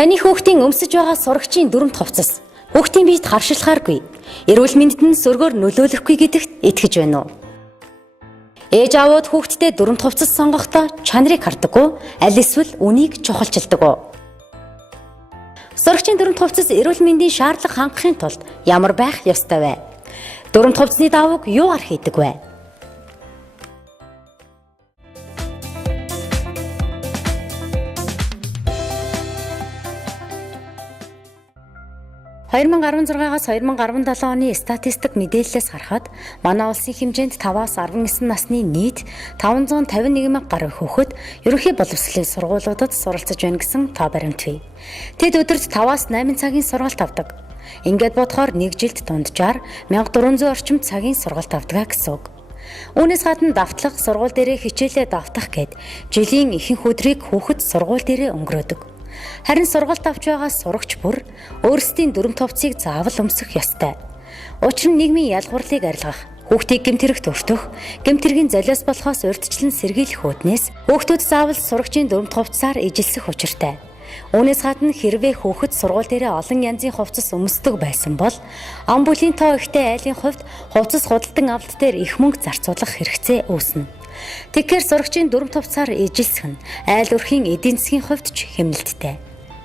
Таны хүүхдийн өмсөж байгаа сурагчийн дүрмт хувцас хүүхдийн биед харшилхааргүй. Эрүүл мэндэд нь сөргөөр нөлөөлөхгүй гэдэгт итгэж байна уу? Ээж аавууд хүүхдтэй дүрмт хувцас сонгохдоо чанарыг хардаггүй, аль эсвэл үнийг чухалчилдаг уу? Сурагчийн дүрмт хувцас эрүүл мэндийн шаардлага хангахын тулд ямар байх ёстой вэ? Дүрмт хувцсны давууг юугаар хийдэг вэ? (2016-аас 2017 оны статистик мэдээллээс харахад манай улсын хэмжээнд 5-аас 19 насны нийт 551 мянга гаруй хүүхэд ерөнхий боловсролын сургуулиудад суралцж байна гэсэн тоо баримт бий. Тэд өдөрт 5-аас 8 цагийн сургалт авдаг. Ингээд бодохоор нэг жилд дунджаар 1400 орчим цагийн сургалт авдаг гэсэн үг. Үүнээс гадна давтлах, сургууль дээрээ хичээлээ давтах гэд жилийн ихэнх өдрийг хүүхэд сургууль дээрээ өнгөрөөдөг. Харин сургалт авч байгаа сурагч бүр өөрсдийн дүрмт хувцсыг заавал өмсөх ёстой. Учир нь нийгмийн ялгуурлыг арилгах, хүүхдийг гэмт хэрэгт өртөх, гэмт хэргийн золиос болохоос урьдчилан сэргийлэх үүднээс хүүхдүүд заавал сурагчийн дүрмт хувцсаар ижилсэх учиртай. Үүнээс гадна хэрвээ хүүхэд сургууль дээрээ олон янзын хувцас өмсдөг байсан бол ам бүлийн тоо ихтэй айлын хувьд хувцас худалдан авалт дээр их мөнгө зарцуулах хэрэгцээ үүснэ. Тэгэхээр сурагчийн дүрмт хувцсаар ижилсэх нь айл өрхийн эдийн засгийн хувьд ч хэмнэлттэй.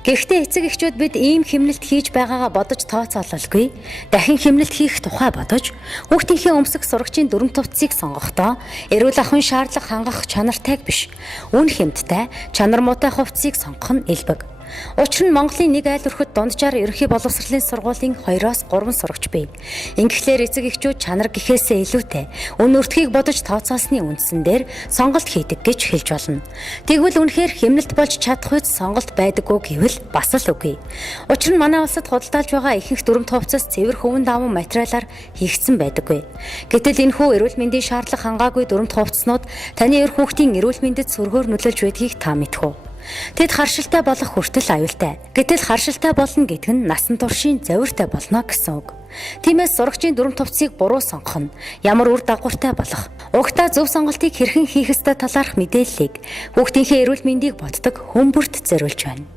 Гэхдээ эцэг эхчүүд бид ийм хэмнэлт хийж байгаагаа бодож тооцоололгүй, дахин хэмнэлт хийх тухай бодож хүүхдийнхээ өмсөх сурагчийн дүрмт хувцсыг сонгохдоо эрүүл ахуйн шаардлага хангах чанартайг биш, үн хэмттэй, чанар муутай хувцсыг сонгох нь элбэг. Учир нь Монголын нэг айл өрхөд дунджаар ерөнхий боловсролын сургуулийн 2-3 сурагч бий. Ингэхлээр эцэг эхчүүд чанар гэхээсээ илүүтэй үн өртгийг бодож тооцоолсны үндсэн дээр сонголт хийдэг гэж хэлж болно. Тэгвэл үнэхээр хэмнэлт болж чадах үед сонголт байдаггүй гэвэл бас л үгүй. Учир нь манай улсад худалдаалж байгаа ихэнх дүрмт хувцас цэвэр хөвөн даван материалаар хийгдсэн байдаггүй. Гэтэл энэхүү эрүүл мэндийн шаардлага хангаагүй дүрмт хувцснууд таны өр хүүхдийн эрүүл мэндэд сөргөөр нөлөөлж байдгийг та мэдэх үү? Тэд харшилтай болох хүртэл аюултай. Гэтэл харшилтай болно гэдэг нь насан туршийн завиртай болно гэсэн үг. Тиймээс сурагчийн дүрмт хувцсыг буруу сонгох нь ямар үр дагавартай болох. Угтаа зөв сонголтыг хэрхэн хийх ёстой талаарх мэдээллийг хүүхдийнхээ эрүүл мэндийг боддог хүмүүрт зориулж байна.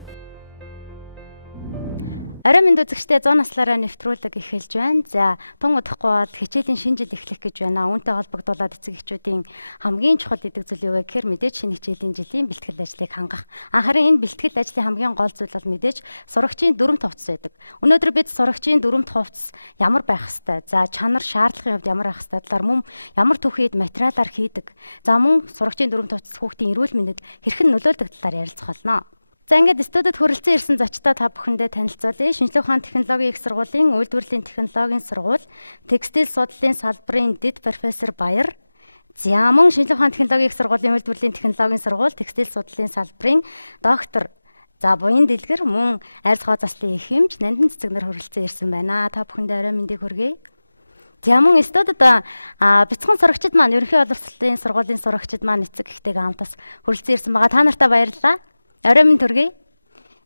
Орой минь үзэгчдээ 100 наслаараа нэвтрүүлэг эхэлж байна. За, тун удахгүй бол хичээлийн шинэ жил эхлэх гэж байна. Үүнтэй холбогдуулаад эцэг эхчүүдийн хамгийн чухал гэдэг зүйл юу вэ гэхээр мэдээж шинэ хичээлийн жилийн бэлтгэл ажлыг хангах. Харин энэ бэлтгэл ажлын хамгийн гол зүйл бол мэдээж сурагчийн дүрмт хувцас байдаг. Өнөөдөр бид сурагчийн дүрмт хувцас ямар байх ёстой? За, чанар шаардлагын хувьд ямар байх ёстой талаар мөн ямар түүхийд материалаар хийдэг. За, мөн сурагчийн дүрмт хувцас хүүхдийн эрүүл мэндэд хэрхэн нөлөөлдөг талаар ярилцах болно. За ингээд студид хүрэлцэн ирсэн зочдоо та бүхэндээ танилцуулъя. Шинжлэх ухааны технологийн их сургуулийн үйлдвэрлэлийн технологийн сургууль, текстил судлалын салбарын дэд профессор Баяр. За мөн шинжлэх ухааны технологийн их сургуулийн үйлдвэрлэлийн технологийн сургууль, текстил судлалын салбарын доктор. За буян дэлгэр мөн арьс хоо заслын их хэмж нандин цэцэгнэр хүрэлцэн ирсэн байна. Та бүхэндээ орой мэндийг хүргэе. За мөн студид бяцхан сурагчид маань ерөнхий боловсролын сургуулийн сурагчид маань эцэг эхтэйгээ хамтас хүрэлцэн ирсэн байгаа. Та нартай баярлалаа. Орой минь төргий.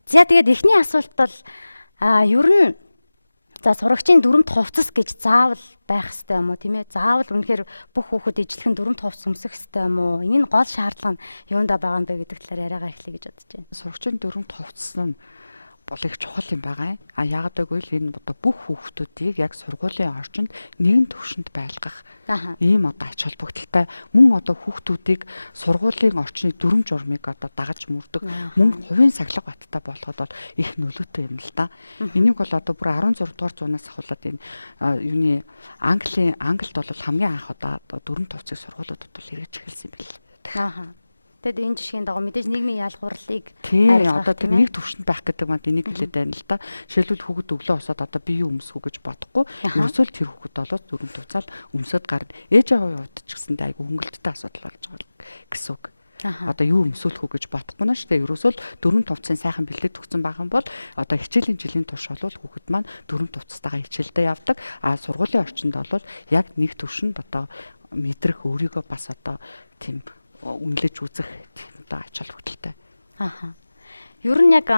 За тэгээд эхний асуулт бол ер нь за сурагчийн дүрмт хувцас гэж заавал байх ёстой юм уу тийм ээ? Заавал үнэхээр бүх хүүхэд ижилхэн дүрмт хувцас өмсөх ёстой юм уу? Энэ нь гол шаардлага нь юундаа байгаа юм бэ гэдэг талаар яриагаа эхлэе гэж бодож байна. Сурагчийн дүрмт хувцас нь бол их чухал юм байгаа. Яагаад гэвэл энэ одоо бүх хүүхдүүдийг яг сургуулийн орчинд нэгэн төвшөнд байлгах ийм одоо ач холбогдолтой мөн одоо хүүхдүүдийг сургуулийн орчны дүрм журмыг одоо дагаж мөрдөг мөн хувийн сахилга баттай болгоход бол их нөлөөтэй юм л да. Энийг бол одоо бүр 16 дугаар зуунаас ахуулаад энэ юуны Англид бол хамгийн анх одоо дүрм товцыг сургуулиудад бол хэрэгж эхэлсэн юм байна. Тэгэд энэ жишгийн дагуу мэдээж нийгмийн ялгуурлыг одоо тэр нэг төвшөнд байх гэдэг манд энийг хэлээд байна л да. Жишээлбэл хүүхэд өглөө усаад одоо би юу өмсөх гэж бодохгүй. Ерөөсөө л тэр хүүхэд болоод дүрм туцаал өмсөд гарна. Ээж аваа хувьд ч гэсэндээ айгүй хөнгөлөлттэй асуудал болж байгаа гэсэн үг. Одоо юу өмсөөлөх үү гэж бодохгүй наа шүү дээ. Ерөөсөө л дүрм тувцын сайхан бэлдээд өгсөн байгаа юм бол одоо хичээлийн жилийн турш бол хүүхэд маань дүрм тувцтайгаа хичээлдээ явдаг. Сургуулийн орчинд бол яг нэг төвшөнд одоо мэдрэх өөрийгөө бас одоо тийм үнэлж үзэх тийм одоо ач холбогдолтой. Ер нь яг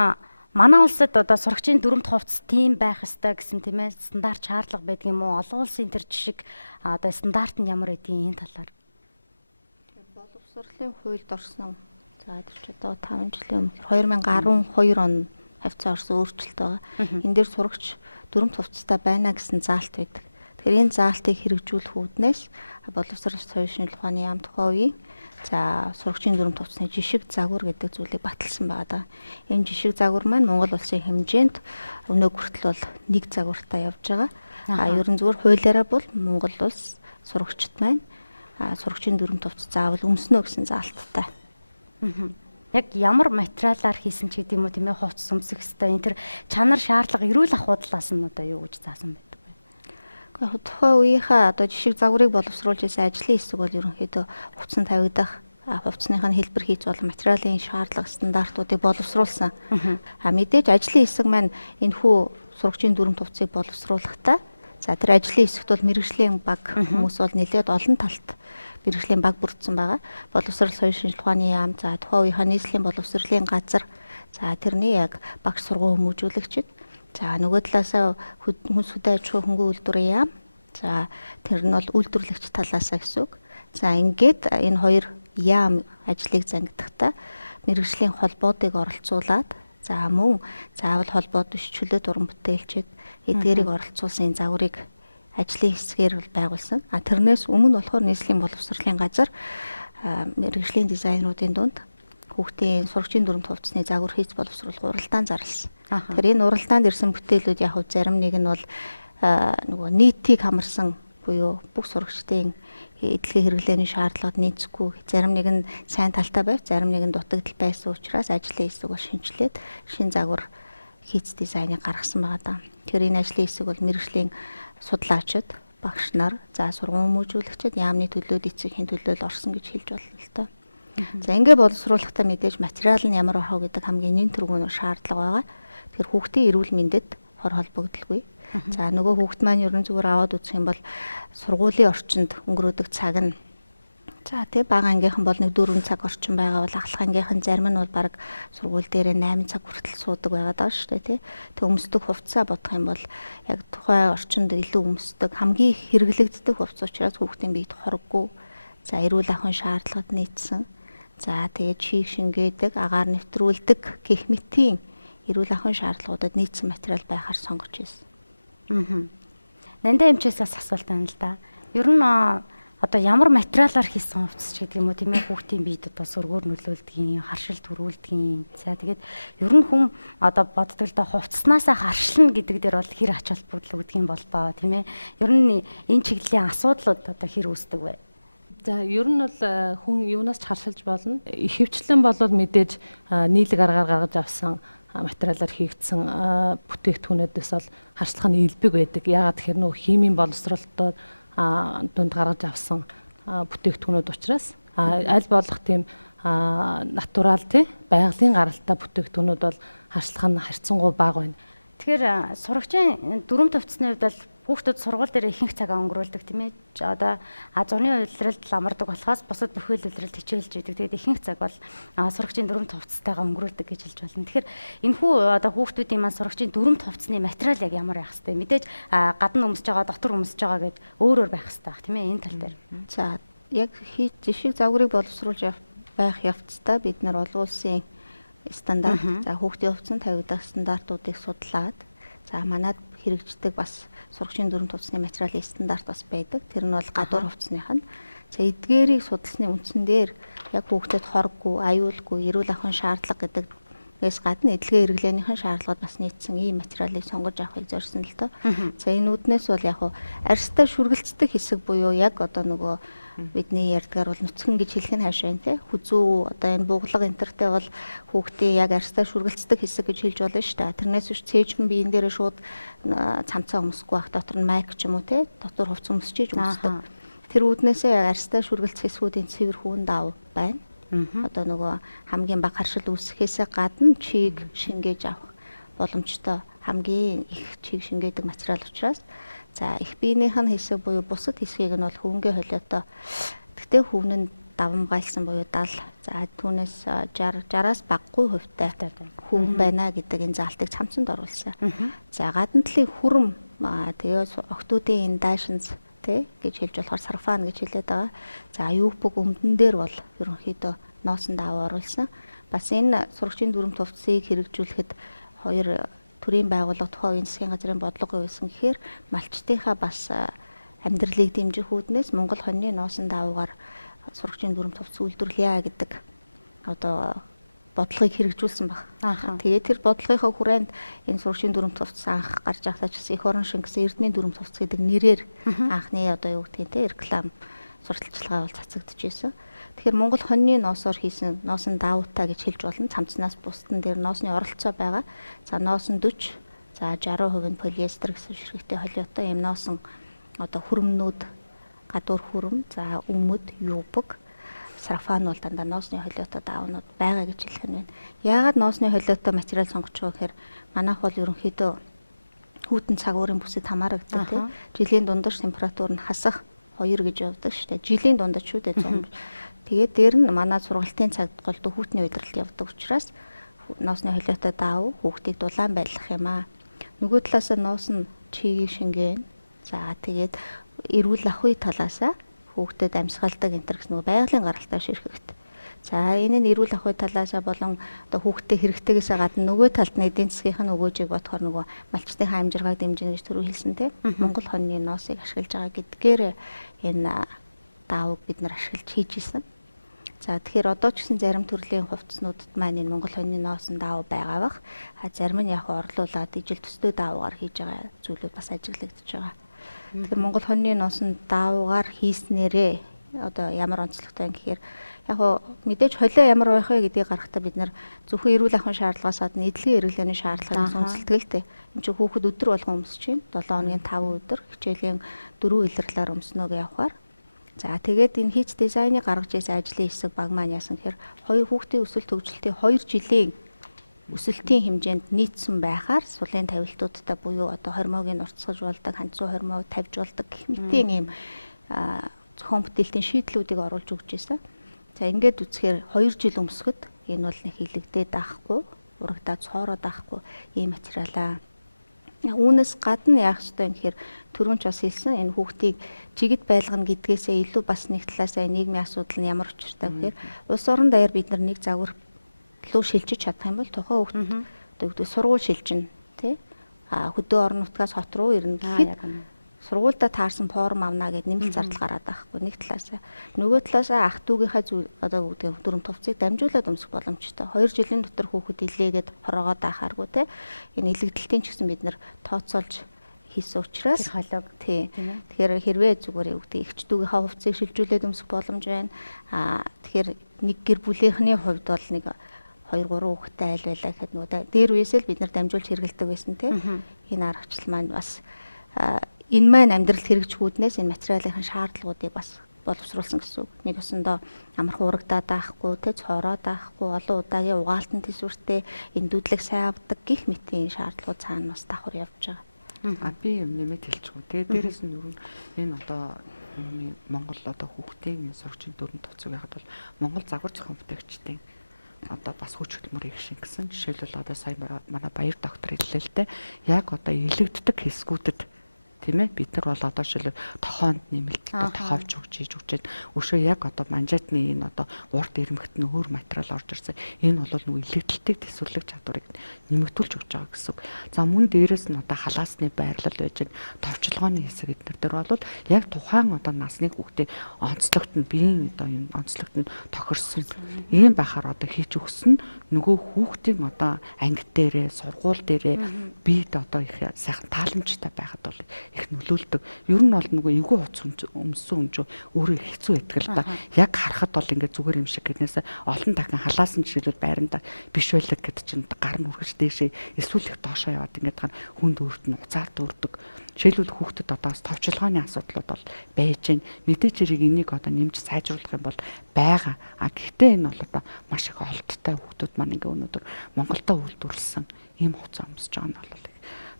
манай улсад одоо сурагчийн дүрмт хувцас тийм байх ёстой гэсэн тийм ээ стандарт шаардлага байдаг юм уу? Олон улсын тэр жишг одоо стандарт нь ямар байдгийг энэ талаар. Боловсролын хуульд орсон. За тэр ч одоо 5 жилийн өмнө 2012 он хавцаа орсон өөрчлөлт байгаа. Энэ дээр сурагч дүрм хувцастай байна гэсэн заалт байдаг. Тэгэхээр энэ заалтыг хэрэгжүүлэх үүднээс боловсрол соёлын шинжилгээ ухааны яам тухайн үеийн за сурагчийн дүрм хувцасны жишг загвар гэдэг зүйлийг баталсан байгаа. Энэ жишг загвар маань Монгол улсын хэмжээнд өнөө хүртэл бол нэг загвартай явж байгаа. Ерөн зүгээр хуулиараа бол Монгол улс сурагчид маань сурагчийн дүрм хувцас заавал өмснө гэсэн заалттай. Яг ямар материалаар хийсэн ч гэдэг юм уу тийм ээ хувцас өмсөх хэвээр энэ төр чанар шаардлага эрүүл ахуйдлаас нь одоо юу гэж заасан байдаг вэ? Гэхдээ тухайн үеийнхээ одоо жишг загварыг боловсруулж байсан ажлын хэсэг бол ерөнхийдөө хувцсан тавигдах хувцсных нь хэлбэр хийж болох материалын шаардлага стандартуудыг боловсруулсан. Мэдээж ажлын хэсэг маань энэ хүү сурагчийн дүрм хувцсыг боловсруулахдаа за тэр ажлын хэсэгт бол мэргэжлийн баг хүмүүс бол нэлээд олон талт мэргэжлийн баг бүрдсэн байгаа. Боловсрол соёлын шинжилгээ ухааны яам, за тухайн үеийн нийслэлийн боловсролын газар, за тэрний яг багш сургууль хүмүүжүүлэгчид, за нөгөө талаасаа хүнс хөдөө аж ахуйн хөнгөн үйлдвэрийн яам, за тэр нь бол үйлдвэрлэгч талаасаа гэсэн үг. За ингээд энэ хоёр яам ажлыг зангидахдаа мэргэжлийн холбоодыг оролцуулаад за мөн заавал холбоод биш чөлөө дуран бүтээлчид эдгээрийг оролцуулсан энэ загварыг ажлын хэсгээр бол байгуулсан. Тэрнээс өмнө болохоор нийслэлийн боловсролын газар мэргэжлийн дизайнеруудын дунд хүүхдийн сурагчийн дүрм хувцсны загвар хийж боловсруулах уралдаан зарласан. Тэгэхээр энэ уралдаанд ирсэн бүтээлүүд яг зарим нэг нь бол нөгөө нийтийг хамарсан буюу бүх сурагчдын эдлэгийн хэрэглээний шаардлагад нийцэхгүй, зарим нэг нь сайн талтай байв, зарим нэг нь дутагдал байсан учраас ажлын хэсэг бол шинжилээд шин загвар хийц дизайныг гаргасан байгаа даа. Тэгэхээр энэ ажлын хэсэг бол мэргэжлийн судлаачид, багш нар, за сургууль хүмүүжүүлэгчид яамны төлөөд эцгийн төлөөл орсон гэж хэлж болно л доо. За ингээд боловсруулахдаа мэдээж материал нь ямар ахав гэдэг хамгийн нэн тэргүүн шаардлага байгаа. Тэгэхээр хүүхдийн эрүүл мэндэд хор холбогдолгүй. За нөгөө хүүхд маань ерөн зүгээр аваад үзэх юм бол сургуулийн орчинд өнгөрөөдөг цаг нь за тий бага ангийнхан бол нэг 4 цаг орчим байгаа бол ахлах ангийнхан зарим нь бол баг сургууль дээрээ 8 цаг хүртэл суудаг байгаа даа шүү дээ тий. Тэг өмсдөг хувцас бодох юм бол яг тухайн орчинд илүү өмсдөг хамгийн хэрэглэгддэг хувцас учраас хүүхдийн биед хороггүй. За эрүүл ахуйн шаардлагад нийцсэн. За тэгээд чийг шингээдэг, агаар нэвтрүүлдэг гэх мэтийн эрүүл ахуйн шаардлагуудад нийцсэн материал байхаар сонгож байсан. Нандаа эмчээс бас асуулт байна л да. Ер нь одоо ямар материалаар хийсэн хувцас ч гэдэг юм уу тийм ээ хүүхдийн биед одоо сөргөөр нөлөөлдгийн, харшил төрүүлдгийн. За тэгээд ер нь хүн одоо боддог л да хувцаснасаа харшилна гэдэг дээр бол хэр ач холбогдол үүдгийн болдоо тийм ээ. Ер нь энэ чиглэлийн асуудлууд одоо хэр үүсдэг вэ? За ер нь бол хүн юунаас ч харшилж болно. Ихэвчлэн бол мэдээж нийлэг аргаар гаргаж авсан материалаар хийгдсэн бүтээгдэхүүнүүдээс бол харшлах нь илбэг байдаг. Яагаад тэгэхээр нөх химийн боловсролтод дунд гаргаж авсан бүтээгдэхүүнүүд учраас аль болох тийм натурал тий байгалийн гаралтай бүтээгдэхүүнүүд бол харшлах нь харьцангуй бага байна. Тэгэхээр сурагчийн дүрм хувцсны хувьд бол хүүхдүүд сургууль дээр ихэнх цагаа өнгөрүүлдэг тийм ээ. Одоо зуны улиралд ламардаг болохоос бусад бүхэл улиралд хичээлж идэг. Тэгээд ихэнх цаг бол сурагчийн дүрм хувцастайгаа өнгөрүүлдэг гэж хэлж болно. Тэгэхээр энэхүү одоо хүүхдүүдийн маань сурагчийн дүрм хувцсны материал яг ямар байх хэвтэй. Мэдээж гадна өмсөж байгаа, дотор өмсөж байгаа гэд өөр байх хэвтэй тийм ээ энэ тал дээр. За яг жишг загварыг боловсруулж байх явцдаа бид нар олон улсын стандарт, за хүүхдийн хувцсан тавигдах стандартуудыг судлаад за манад хэрэгждэг бас сурагчийн дүрм хувцсны материалын стандарт бас байдаг. Тэр нь бол гадуур хувцсных нь. За эдгээрийг судалсны үндсэн дээр яг хүүхдэд хорггүй, аюулгүй, эрүүл ахуйн шаардлага гэдэгээс гадна эдлэгийн хэрэглээнийхэн шаардлагад бас нийцсэн ийм материалыг сонгож авахыг зорьсон л доо. За энэ үүднээс бол яг арьстай шүргэлцдэг хэсэг буюу яг одоо нөгөө бидний ярьдгаар бол нүцгэн гэж хэлэх нь хаашаа те хүзүү одоо энэ буглага энтертэй бол хүүхдийн яг арьстай шүргэлцдэг хэсэг гэж хэлж болно шүү дээ. Тэрнээс биш цээжмэн биен дээрээ шууд цамцаа өмсөхгүй байх дотор нь майк ч юм уу те дотор хувц өмсчиж өмсдөг. Тэр үүднээсээ арьстай шүргэлцэх хэсгүүдийн цэвэр хүүн дав байна. Одоо нөгөө хамгийн бага харшил үүсгэхээс гадна чийг шингээж авах боломжтой хамгийн их чийг шингээдэг материал учраас за их биенийх нь хэсэг буюу бусад хэсгийг нь бол хөвөнгө холиотой. Тэгтээ хөвн нь давамгайлсан буюу 70. За түүнээс 60-аас багагүй хувьтай хөвн байна гэдэг энэ заалтыг цамцанд оруулсан. За гадна талын хүрм тэгээ октоодын индашнс тэ гэж хэлж болохоор сарфан гэж хэлээд байгаа. За юупг өмдөн дээр бол ерөнхийдөө ноосон даав оруулсан. Бас энэ сурагчийн дүрм хувцсыг хэрэгжүүлэхэд хоёр төрийн байгууллага тухайн үеийн засгийн газрын бодлого байсан гэхээр малчтынхаа бас амьдралыг дэмжих үүднээс Монгол хоньны нуусан даавуугаар сурагчийн дүрм товц үйлдвэрлэе гэдэг бодлогыг хэрэгжүүлсэн баг. Тэгээд тэр бодлогынхаа хүрээнд энэ сурагчийн дүрм товц анх гарч байхдаа ч их орон шингэсэн эрдмийн дүрм товц гэдэг нэрээр анхны юу гэдгийг те реклам сурталчилгаа бол цацагдж байсан. Тэгэхээр Монгол хоньны ноосоор хийсэн ноосон даавуутай гэж хэлж болно. Цамцнаас бусдын дээр ноосны оролцоо байгаа. За ноос нь 40, за 60% нь полиэстер гэсэн ширхэгтэй холиотой юм ноосон хүрэмнүүд, гадуур хүрэм, за өмд, юбг, сарафан бол дандаа ноосны холиотой даавнууд байгаа гэж хэлэх нь байна. Яагаад ноосны холиотой материал сонгож байгаа гэхээр манайх бол ерөнхийдөө хүйтэн цагуурын бүсэд хамаарагддаг тийм. Жилийн дундаж температур нь хасах 2 гэж явдаг шүү дээ. Жилийн дундаж шүү дээ 100. Тэгээд дээр нь манай сургалтын цагт голдуу хүүтний удирдалт явдаг учраас ноосны холиотой даав хүүхдийг дулаан байлгах юм аа. Нөгөө талаас нь ноос нь чигийн шингэн. За тэгээд эрүүл ахуй талаасаа хүүхдэд амьсгалдаг энэ гэсэн нөгөө байгалийн гаралтай ширхэгт. За энэ нь эрүүл ахуй талаасаа болон хүүхдэд хэрэгтэйгээс гадна нөгөө талд нь эдийн засгийн өгөөжийг бодохоор нөгөө малчтынхаа амжиргааг дэмжинэ гэж түрүү хэлсэн тийм. Монгол хоньны ноосыг ашиглаж байгаа гэдгээр энэ даавыг бид нар ашиглаж хийж исэн. За тэгэхээр одоо ч гэсэн зарим төрлийн хувцснуудад маань энэ Монгол хоньны ноосон даав байгаа бах. Зарим нь яг орлуулад ижил төстэй даавгаар хийж байгаа зүйлүүд бас ажиглагдаж байгаа. Тэгэхээр Монгол хоньны ноосон даавгаар хийснээрээ одоо ямар онцлогтой юм гэхээр яг мэдээж холио ямар байх вэ гэдгийг гаргахтаа бид нар зөвхөн эрүүл ахуйн шаардлагаас гадна эдлэгийн хэрэглээний шаардлагаас үнэлдэг л дээ. Энд чинь хүүхэд өдөр болгон өмсөж байна. 7 хоногийн 5 өдөр хичээлийн 4 илэрлэлээр өмснөг явахаар. За тэгээд энэ хийц дизайны гаргаж ирсэн ажлын хэсэг баг маань яасан гэхээр хоёр хүүхдийн өсөлт хөгжилтийн 2 жилийн өсөлтийн хэмжээнд нийцсэн байхаар сулын тавилтуудтай буюу одоо хормогийн уртсгаж болдог, ханцуу хормог тавьж болдог гэх мэтийн ийм зохион бүтээлтийн шийдлүүдийг оруулж өгч ирсэн. За ингээд үзэхээр 2 жил өмсгөд энэ бол нэг хилэгдээд даахгүй, урагдаад цоороод даахгүй ийм материалаа. Үүнээс гадна яах ёстой юм гэхээр түрүүн ч бас хэлсэн энэ хүүхдийг жигд байлгана гэдгээсээ илүү бас нэг талаасаа нийгмийн асуудал нь ямар учиртай гэхээр улс орон даяар бид нар нэг загвар луу шилжиж чадах юм бол тухайн хүүхд сургууль шилжинэ тий хөдөө орон нутгаас хот руу ирнэ гэхэд сургуультай таарсан форм авна гэд нэмэлт зардал гараад байхгүй нэг талаасаа нөгөө талаасаа ах дүүгийнхаа одоо үгдээ дүрм товцыг дамжуулаад өмсөх боломжтой 2 жилийн дотор хүүхэд илээгээд хороогоод ахааргүй те энэ илэгдэлтийн ч гэсэн бид нар тооцоолж хийсэн учраас холиог тий тэгэхээр хэрвээ зүгээр үгдээ ихч дүүгийнхаа хувцсыг шилжүүлээд өмсөх боломж байна тэгэхээр нэг гэр бүлийнхний хувьд бол нэг 2 3 хүүхэдтэй айл байлаа гэхэд нөгөө дээр үесээ л бид нар дамжуулж хэрэгэлдэг байсан те энэ аргачлал маань бас энэ маань амьдралд хэрэгжихүүднээс энэ материалын шаардлагуудыг бас боловсруулсан гэсэн үг. Нэг өсөндөө амархан урагдаад байхгүй, тэ цороод байхгүй, олон удаагийн угаалтын төсвөртэй энэ дүүдлэг сайн авдаг гих мэтийн шаардлагууд цаана бас давхар явж байгаа. Би юм нэмэт хэлчихв. Тэгээ дээрэс нь юу энэ одоо Монгол одоо хүүхдийн сурагчийн дүрм товцог яхад бол Монгол загвар зохион бүтээгчдийн одоо бас хүч хөдөлмөрийг шингэсэн. Жишээлбэл одоо сая манай баяр доктор хэллээ л дээ. Яг одоо илэгддэг хэсгүүдэд тийм ээ бид нар бол одоо шил тохоонд нэмэлттэй тохоовч өгч хийж өгч өшөө яг одоо манжаатны энэ одоо урд ирмэгт нь өөр материал орж ирсэн энэ бол нөгөө илэгдэлтийг төсвөрлөх чадварыг нэмэгдүүлж өгч байгаа гэсэн үг. За мөн дээрэс нь одоо халаасны байрлал байж товчлогооны хэсэг эднэр дээр бол яг тухайн одоо насны хүүхдийн онцлогт нь биеийн одоо энэ онцлогт нь тохирсон ийм байхаар одоо хийж өгсөн нөгөө хүүхдийн одоо анги дээрээ сургууль дээрээ биед одоо их сайхан тааламжтай байхад бол их нөлөөлдөг. Ер нь бол нөгөө эвгүй хуц өмссөн өмжөө өөрөө хэцүү байдаг л да. Яг харахад бол ингээд зүгээр юм шиг гэнээс олон дахин халаасан жишээлбэл байранда биш байлаг гэдэг чинь гар нь үргэж дээшээ эсвэл их доошоо яваад ингээд ган хүнд өөрт нь уцаар дүүрдэг. Жишээлбэл хүүхдэд одоо товчлогооны асуудлууд бол байж гэн мэдээч хэрэг энийг одоо нэмж сайжруулах юм бол байгаа. Гэхдээ энэ бол одоо маш их олдтой хүүхдүүд маань ингээд өнөөдөр Монголдо үйлдвэрлэсэн ийм хуцаа өмсөж байгаа нь бол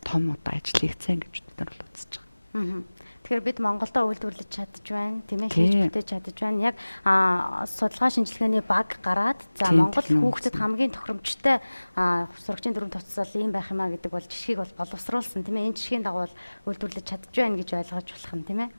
том одоо ажил хийцэн гэж бид нар бол үзэж байгаа. Тэгэхээр бид Монголдо үйлдвэрлэж чадж байна, тийм ээ, хийж бүтээж чадж байна. Яг судалгаа шинжилгээний баг гараад за Монгол хүүхдэд хамгийн тохиромжтой сурагчийн дүрм товцол ийм байх юмаа гэдэг бол жишгийг бол боловсруулсан, тийм ээ. Энэ жишгийн дагуу үйлдвэрлэж чадж байна гэж ойлгож болох юм, тийм ээ.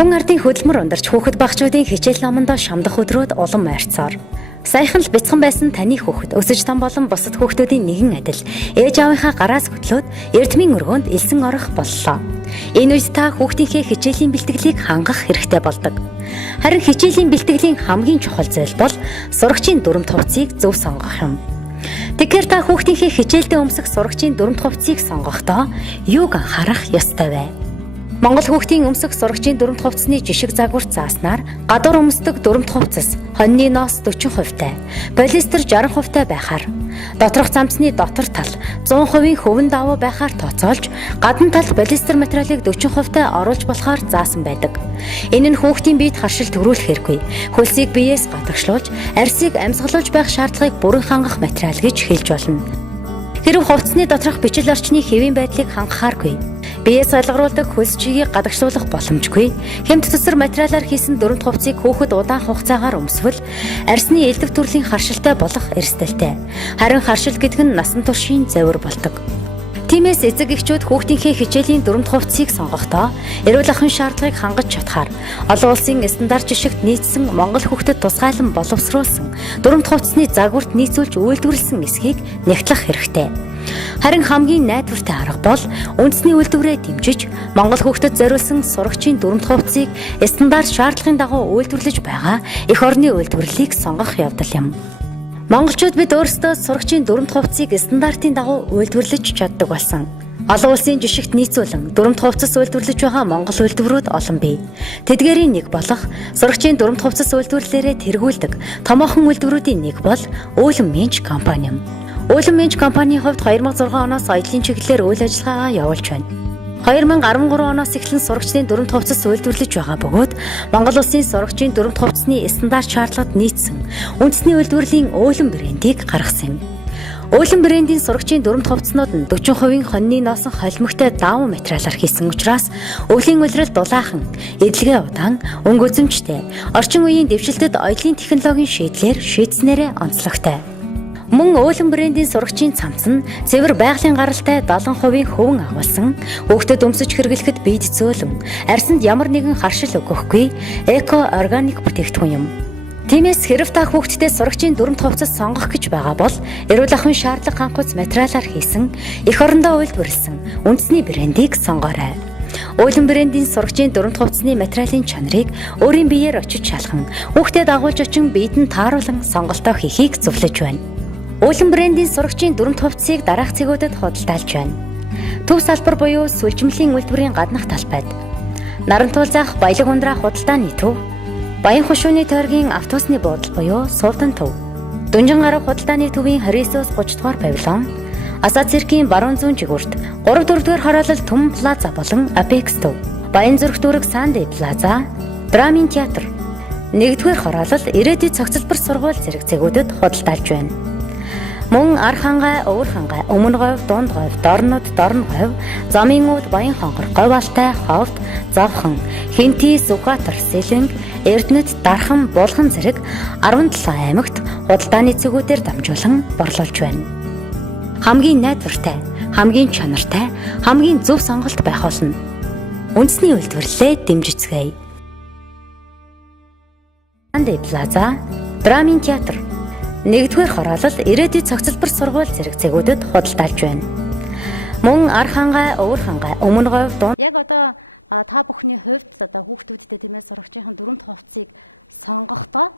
Хүн ардын хөдөлмөр ундарч хүүхэд багчуудын хичээл номондоо шамдах өдрүүд улам ойрцоор. Саяхан л бяцхан байсан таны хүүхэд өсөж том болон бусад хүүхдүүдийн нэгэн адил ээж аавынхаа гараас хөдлөөд эрдмийн өргөөнд элсэн орох боллоо. Энэ үед та хүүхдийнхээ хичээлийн бэлтгэлийг хангах хэрэгтэй болдог. Харин хичээлийн бэлтгэлийн хамгийн чухал зүйл бол сурагчийн дүрмт хувцсыг зөв сонгох юм. Тэгэхээр та хүүхдийнхээ хичээлдээ өмсөх сурагчийн дүрмт хувцсыг сонгохдоо юуг анхаарах ёстой вэ? Монгол хүүхдийн өмсөх сурагчийн дүрмт хувцсны жишг загварт зааснаар гадуур өмсдөг дүрмт хувцас хоньны ноос 40%-тай, полиэстер 60%-тай байхаар, доторх цамцны дотор тал 100% хөвөн давуу байхаар тооцоолж, гадна талд полиэстер материалыг 40%-тай оруулж болохоор заасан байдаг. Энэ нь хүүхдийн биед харшил төрүүлэх хэрэггүй. Хөлсийг биеэс гадагшлуулж, арьсыг амьсгалуулж байх шаардлагыг бүрэн хангах материал гэж хэлж болно. Хэрв хувцсны доторх бичил орчны хэвийн байдлыг хангахааргүй, биеэс салгаруулдаг хөлс чигийг гадагшлуулах боломжгүй, хямд төсөр материалаар хийсэн дүрмт хувцсыг хүүхэд удаан хугацаагаар өмсвөл арьсны элдв төрлийн харшилтай болох эрсдэлтэй. Харин харшил гэдэг нь насан туршийн завир болдог. Тиймээс эцэг эхчүүд хүүхдийнхээ хичээлийн дүрмт хувцсыг сонгохдоо эрүүл ахуйн шаардлагыг хангаж чадхаар олон улсын стандарт жишгт нийцсэн Монгол хүүхдэд тусгайлан боловсруулсан дүрмт хувцсны загварт нийцүүлж үйлдвэрлэсэн эсхийг нягтлах хэрэгтэй. Харин хамгийн найдвартай арга бол үндэсний үйлдвэрээ дэмжиж Монгол хүүхдэд зориулсан сурагчийн дүрмт хувцсыг стандарт шаардлагын дагуу үйлдвэрлэж байгаа эх орны үйлдвэрлэлийг сонгох явдал юм. Монголчууд бид өөрсдөө сурагчийн дүрмт хувцсыг стандартын дагуу үйлдвэрлэж чаддаг болсон. Олон улсын жишгт нийцүүлэн дүрмт хувцас үйлдвэрлэж байгаа Монгол үйлдвэрүүд олон бий. Тэдгээрийн нэг болох сурагчийн дүрмт хувцас үйлдвэрлэлээрээ тэргүүлдэг томоохон үйлдвэрүүдийн нэг бол Uelun менч компани юм. Uelun менч компанийн хувьд 2006 оноос соёлын чиглэлээр үйл ажиллагаагаа явуулж байна. 2013 оноос эхлэн сурагчдын дүрмт хувцас үйлдвэрлэж байгаа бөгөөд Монгол улсын сурагчийн дүрмт хувцсны стандарт шаардлагад нийцсэн үндэсний үйлдвэрлэлийн Uelun брэндийг гаргасан юм. Uelun брэндийн сурагчийн дүрмт хувцснууд нь 40% хоньны носон холимогтой давуу материалаар хийсэн учраас өвлийн улирал дулаахан, эдлэгээ удаан, өнгө үзэмжтэй, орчин үеийн дэвшилтэд оёлын технологийн шийдлэр шийдснээрээ онцлогтой. Мөн Uelun брэндийн сурагчийн цамц нь цэвэр байгалийн гаралтай 70% хөвөн агуулсан, хүүхдэд өмсөж хэрэглэхэд биед зөөлөн, арьсанд ямар нэгэн харшил өгөхгүй эко органик бүтээгдэхүүн юм. Тиймээс хэрэв та хүүхдтэй сурагчийн дүрмт хувцас сонгох гэж байгаа бол эрүүл ахуйн шаардлага хангуйц материалаар хийсэн, эх орондоо үйлдвэрлэсэн үндэсний брэндийг сонгоорой. Uelun брэндийн сурагчийн дүрмт хувцсны материалын чанарыг өөрийн биеэр очиж шалхан, хүүхдэд агуулж очин биед нь тааруулан сонголтоо хийхийг зөвлөж байна. Uelun брэндийн сурагчийн дүрмт хувцсыг дараах цэгүүдэд худалдаалж байна. Төв салбар буюу сүлжмлийн үйлдвэрийн гаднах талбайд, Нарантуул заах баялаг ундраа худалдааны төв, Баян хушууны тойргийн автобусны буудал буюу Суудан төв, Дүнжин гараг худалдааны төвийн 29-30 дугаар павильон, Асаа циркийн баруун зүүн жигүүрт 3-4 дугаар хороолол Түмэн плаза болон Апекс төв, Баян зүрх дүүрэг Санди плаза, Драмын театр, 1-р хороолол Ирээдүйн цогцлбор сургууль зэрэг цэгүүдэд худалдаалж байна. Мөн ар хангай, өвөр хангай, өмнө говь, дунд говь, дорнод, дорн говь, замын үүд, баян хонгор, говь алтай, ховд, завхан, Хинти, Сүхбаатар, Сэлэнг, Эрдэнэт, Дархан, Булган зэрэг 17 аймагт худалдааны цэгүүдээр дамжуулан борлуулж байна. Хамгийн найдвартай, хамгийн чанартай, хамгийн зөв сонголт байх болно. Үндэсний үйлдвэрлэлээ дэмжицгээе. Санди плаза, Драмын театр, 1-р хороолол Ирээдүйн цогцлбор сургууль зэрэг цэгүүдэд худалдаалж байна. Мөн ар хангай, өвөр хангай, өмнө говь, дунд. Яг одоо та бүхний хувьд одоо хүүхдүүдтэй тийм ээ сурагчийн дүрмт хувцсыг сонгохдоо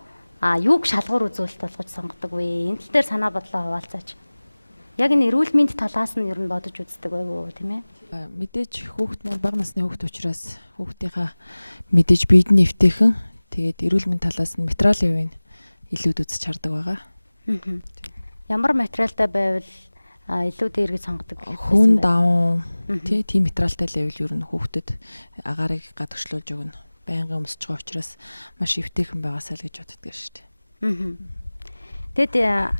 юуг шалгуур үзүүлэлт болгож сонгодог вэ? Энэ тал дээр санаа бодлоо хуваалцаач. Яг энэ эрүүл мэнд талаас нь ер нь бодож үздэг байв уу тийм ээ? Мэдээж хүүхд маань бага насны хүүхд учраас хүүхдийнхаа мэдээж биед нь эвтэйхэн тэгээд эрүүл мэнд талаас нь материалын хувийг илүүд үзэж хардаг байгаа. Ямар материалтай байвал илүү дээр гэж сонгодог хүн даван тийм материалтай байвал ер нь хүүхдэд агаарыг гадагшлуулж өгнө. Байнгын өмсөж байгаа учраас маш эвтэйхэн байгаасаа л гэж боддог шүү дээ. Тэгэд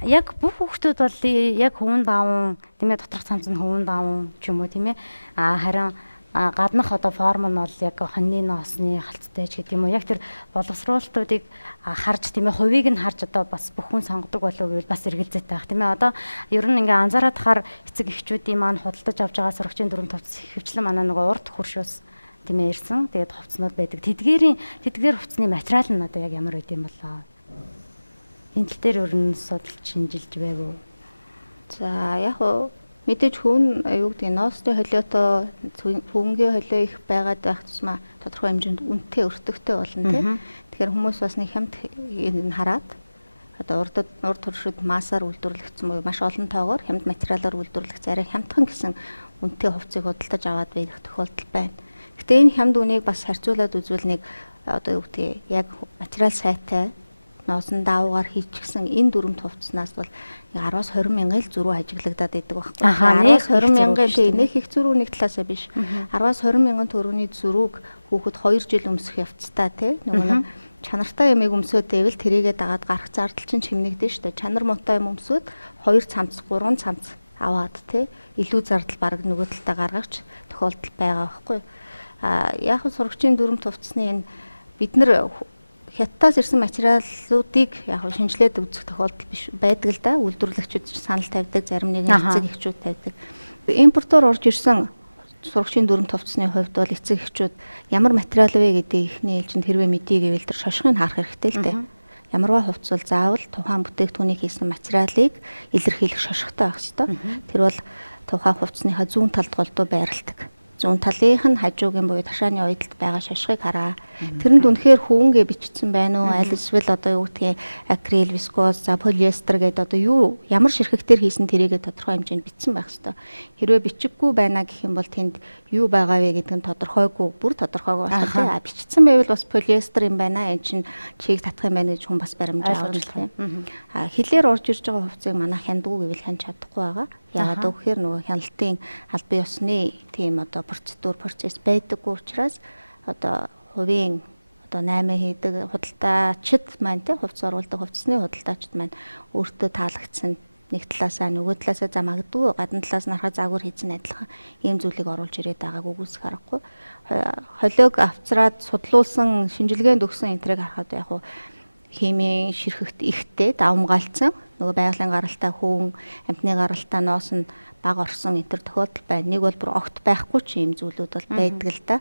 яг бүх хүүхдүүд бол яг хөвөн даван тийм ээ доторх цамц нь хөвөн даван ч юм уу тийм ээ харин гаднах одоо форм нь бол яг хоньны ноосны хальцтай ч гэдэг юм уу. Яг тэр боловсруулалтуудыг харж тийм ээ хувийг нь харж одоо бас бүх хүн сонгодог болов уу гэвэл бас эргэлзээтэй байх тийм ээ. Одоо ер нь ингээ анзаараад хахаар эцэг эхчүүдийн маань худалдаж авч байгаа сурагчийн дүрмт хувцс хөвчлэн манай нөгөө урд хуршуус тийм ээ ирсэн. Тэгээд хувцснууд байдаг. Тэдгээр хувцсны материал нь одоо яг ямар байд юм болоо? Энэ тал дээр ер нь судалж шинжилж байв уу? За яг хөө мэдээж хүн юу гэдэг ноосны холиотой хөвөнгийн холио их байгаад байх тусмаа тодорхой хэмжээнд үнэтэй өртөгтэй болно тийм. Тэгэхээр хүмүүс бас нэг хямд хараад одоо урд туршид маасаар үйлдвэрлэгдсэн буюу маш олон тоогоор хямд материалаар үйлдвэрлэгдсэн арай хямдхан гэсэн үнэтэй хувцсыг худалдаж аваад байх тохиолдол байна. Гэтэ энэ хямд үнийг бас харьцуулаад үзвэл нэг одоо юу гэдэг яг материал сайтай ноосон даавуугаар хийчихсэн энэ дүрмт хувцснаас бол 10-20 мянган л зөрүү ажиглагдаад идэг байхгүй. 10-20 мянган нэг их зөрүү нэг талаасаа биш. 10-20 мянган төгрөгийн зөрүүг хүүхэд 2 жил өмсөх явцтай тий. Нөгөө чанартай ямыг өмсөөд байвал тэрийгээ дагаад гарах зардал чинь чимнэгдэн шүү дээ. Чанар муутай юм өмсөөд 2 цамц 3 цамц аваад тий илүү зардал бараг нөгөө талдаа гаргагч тохиолдол байгаа байхгүй. Яг сурагчийн дүрмт хувцсны энэ бид нар хятадаас ирсэн материалуудыг яг шинжилээд үзэх тохиолдол биш байдаг л да. Үйлдвэрлэгчид санал тавьдаг, зарим нэгэн эцэг эхчүүд тавьдаг. Импортоор орж ирсэн сурагчийн дүрмт хувцсны хувьд бол эцэг эхчүүд ямар материал вэ гэдэг ихний ээлжинд хэрвээ мэдээ гэвэл тэр шошгыг харах хэрэгтэй л дээ. Ямарваа хувцс бол заавал тухайн бүтээгдэхүүний хийсэн материалыг илэрхийлэх шошготой байх ёстой. Тэр бол тухайн хувцсныхаа зүүн талд голдуу байрладаг. Зүүн талынх нь хажуугийн буюу ташааны ойдолд байгаа шошгыг хараа. Тэрэнд үнэхээр хөвөнгө бичсэн байна уу? Аль эсвэл одоо юу гэдгийг акрил, вискоз, полиэстер гэдэг одоо юу ямар ширхэгтэр хийсэн тэрийгээ тодорхой хэмжээнд бичсэн байх ёстой. Хэрвээ бичиггүй байна гэх юм бол тэнд юу байгаа вэ гэдэг нь тодорхойгүй, бүр тодорхойгүй болох тийм. Бичсэн байвал бас полиэстер юм байна. Энэ чинь чийг татах юм байна гэж хүн бас баримжаа авч тийм. Хилээр орж ирж байгаа хувцсыг манайх хяндгүй гэвэл хянж чадахгүй байгаа. Яагаад гэвэл нөгөө хяналтын албан ёсны тийм одоо процесс байдаггүй учраас одоо хувийн одоо 8 хийдэг худалдаачид маань тий хувцс оруулдаг хувцсны худалдаачид маань өөртөө таалагдсан нэг талаасаа нөгөө талаасаа за магадгүй гадна талаас нь харахад загвар хийсэн адилхан ийм зүйлийг оруулж ирээд байгааг үгүйсэх аргагүй. Холиог авцраад судлуулсан шинжилгээнд өгсөн энтрийг харахад яг хуу химийн ширхэгт ихтэй давмгаалцсан нөгөө байгалийн гаралтай хүүн амтны гаралтай ноос нь баг орсон энэ төр тохиолдол байна. Нэг бол бүр огт байхгүй ч юм зүйлүүд бол байдаг л да.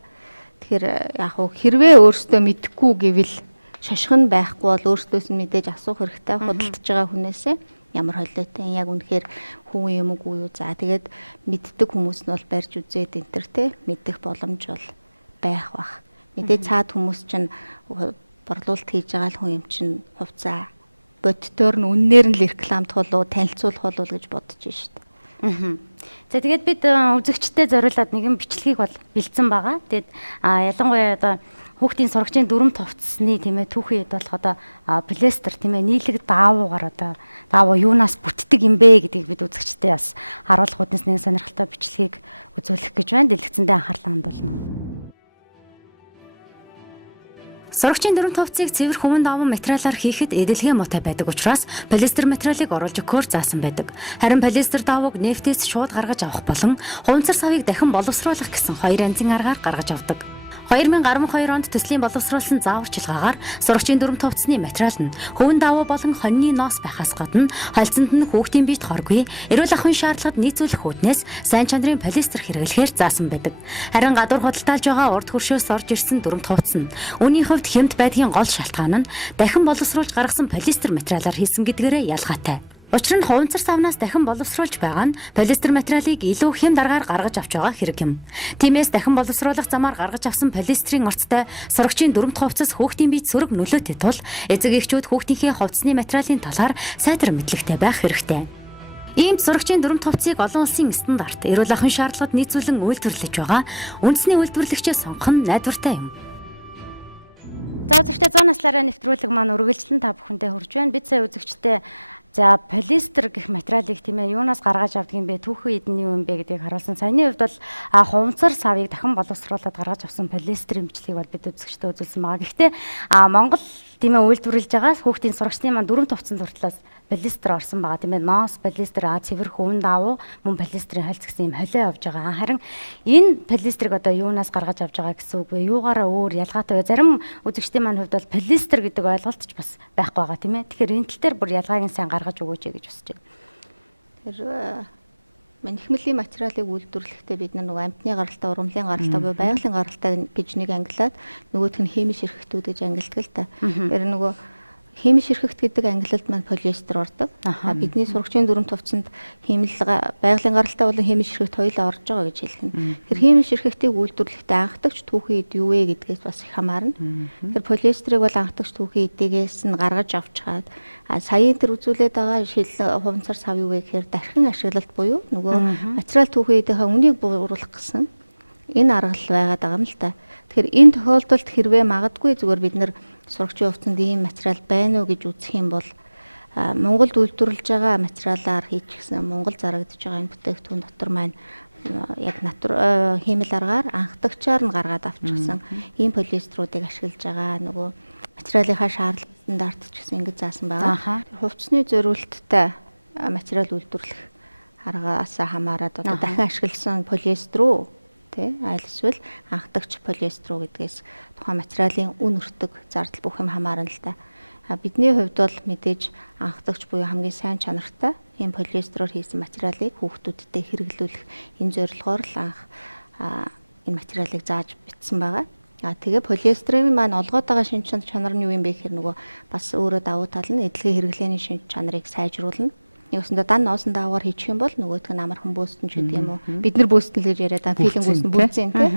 Тэгэхээр яг хуу хэрвээ өөртөө мэдэхгүй гэвэл шошго нь байхгүй бол өөртөөс нь мэдээж асуух хэрэгтэй худалдаж байгаа хүнээсээ ямар холиотой яг үнэхээр хүн юм уу юу за тэгээд мэддэг хүмүүс нь бол барьж үзээд энэ төр те мэдэх боломж бол байх бах. Мэдээж цаад хүмүүс чинь борлуулалт хийж байгаа л хүн юм чинь хувцаа бодтоор нь үннээр нь рекламт болоо танилцуулах болоо гэж бодож шít. За тэгээд бид үзэгчтэй зориулаад нэгэн бичлэгийг бол бэлдсэн байгаа. Тэгээд ялангуяа одоо хүүхдийн сурагчийн дүрмт хувцсны тийм ээ түүхий хэд болох одоо пластер тийм ээ нийлэг даавуугаар одоо даавуу юунаас бүтдэг юм бэ гэдгийг бид үзэгчтэй бас харуулах үднэс нэг сонирхолтой бичлэгийг үзүүлэх гэж байна. Дэлгэцэндээ анхаарлаа хандуулна. Сурагчийн дүрмт хувцсыг цэвэр хүмүүн даван материалаар хийхэд эдэлгээ муутай байдаг учраас полиэстер материалыг оруулж өгөхөөр заасан байдаг. Харин полиэстер давууг нефтээс шууд гаргаж авах болон хувцар савыг дахин боловсруулах гэсэн хоёр янзын аргаар гаргаж авдаг. 2012 онд төслийн боловсруулсан зааварчилгаагаар сурагчийн дүрмт хувцсны материал нь хөвөн давуу болон хоньны ноос байхаас гадна хольцонд нь хүүхдийн биед хоргүй, эрүүл ахуйн шаардлагад нийцүүлэх үүднээс сайн чанарын полиэстер хэрэглэхээр заасан байдаг. Харин гадуур худалдаалж байгаа урд хөршөөс орж ирсэн дүрмт хувцс нь үүний хувьд хямд байдгийн гол шалтгаан нь дахин боловсруулж гаргасан полиэстер материалаар хийсэн гэдгээрээ ялгаатай. Учир нь хувцар савнаас дахин боловсруулж байгаа нь полиэстер материалыг илүү хямд аргаар гаргаж авч байгаа хэрэг юм. Тиймээс дахин боловсруулах замаар гаргаж авсан полиэстерийн орцтой сурагчийн дүрмт хувцас хүүхдийн биед сөрөг нөлөөтэй тул эцэг эхчүүд хүүхдийнхээ хувцсны материалын талаар сайтар мэдлэгтэй байх хэрэгтэй. Ийм сурагчийн дүрмт хувцсыг олон улсын стандарт, эрүүл ахуйн шаардлагад нийцүүлэн үйлдвэрлэж байгаа үндэсний үйлдвэрлэгчээс сонгох нь найдвартай юм. За үзэгчдээ 100 наслаараа нэвтрүүлэг маань үргэлжлэн та бүхэндээ хүрж байна. Бид сая үзэгчдээ за полиэстер гэх материалыг тийм ээ юунаас гаргаж авдаг юм бэ? Түүхэн эд нь юу юм бэ гэдгийг харуулсан. Саяны хувьд бол хувцар савыг дахин боловсруулад гаргаж авсан полиэстерийн бичлэгийг бол бид үзэгчдээ үзүүлсэн байгаа. Гэхдээ Монгол тийм ээ үйлдвэрлэж байгаа хүүхдийн сурагчны маань дүрмт хувцсан хүртлээс полиэстер орсон байгаа тийм ээ. Ноос полиэстер цэвэр хөвөн давуу мөн полиэстерийн хальц гэсэн юм холио авж байгаа. Харин энэ полиэстерийг одоо юунаас гаргаж авж байгаа гэсэн үг вэ? Юугаараа өөр ялгаатай вэ? Зарим үзэгчдийн маань хувьд бол полиэстер гэдэг ойлголт ч бас байхгүй байгаа тийм ээ. Тэгэхээр энэ тал дээр бүр ялгааг нь сайн гаргаж өгөөч гэж босч байна. Тэр Манихмлийн материалыг үйлдвэрлэхдээ бид нөгөө амьтны гаралтай, ургамлын гаралтай буюу байгалийн гаралтай гэж нэг ангилаад нөгөөх нь хими ширхэгтүүд гэж ангилдаг л та. Тэр нөгөө хими ширхэгт гэдэг ангилалд маань полиэстер ордог. Бидний сургачийн дүрм тувцанд байгалийн гаралтай болон хими ширхэгт хоёулаа орж байгаа гэж хэлэх нь. Тэр хими ширхэгтийг үйлдвэрлэхдээ анхдагч түүхийн эд юу вэ гэдгээс бас их хамаарна. Тэр полиэстерийг бол анхдагч түүхийн эдгээс нь гаргаж авчгаад саяын тэр үзүүлээд байгаа хуванцар сав юу вэ гэхээр дархин ашиглалт буюу нөгөө материал түүхийн эдийнхээ үнийг бууруулах гэсэн энэ арга байгаад байгаа юм л та. Тэгэхээр энэ тохиолдолд хэрвээ магадгүй зүгээр бид нэр сургачийн хувцанд ийм материал байна уу гэж үзэх юм бол Монголд үйлдвэрлэж байгаа материалаар хийчихсэн Монгол зарагдж байгаа энэ бүтээгдэхүүн дотор маань яг хиймэл аргаар анхдагчаар нь гаргаад авчихсан ийм полиэстеруудыг ашиглаж байгаа нөгөө материалынхаа шаардлага стандарт ч гэсэн ингэж заасан байгаа. Хувцсны зориулттай материал үйлдвэрлэх аргаас хамаарат одоо дахин ашигласан полиэстер үү аль эсвэл анхдагч полиэстер гэдгээс тухайн материалын үн өртөг зардал бүх юм хамаарна л та. Бидний хувьд бол мэдээж анхдагч буюу хамгийн сайн чанартай ийм полиэстероор хийсэн материалыг хүүхдүүдтэй хэрэглүүлэх энэ зорилгоор л анх энэ материалыг зааж бичсэн байгаа. Тэгээ полиэстерийн маань олгоод байгаа шинж чанар нь юу юм бэ гэхээр нөгөө бас өөрөө давуу тал нь эдлэгийн хэрэглээний шинж чанарыг сайжруулна. Нэгсэндээ дан ноосон даавар хийчих юм бол нөгөөдг нь амархан бөөстөн ч гэдэг юм уу. Бид нар бөөстөл гэж яриад байгаа филинг бөөстөн бүрцэн тий.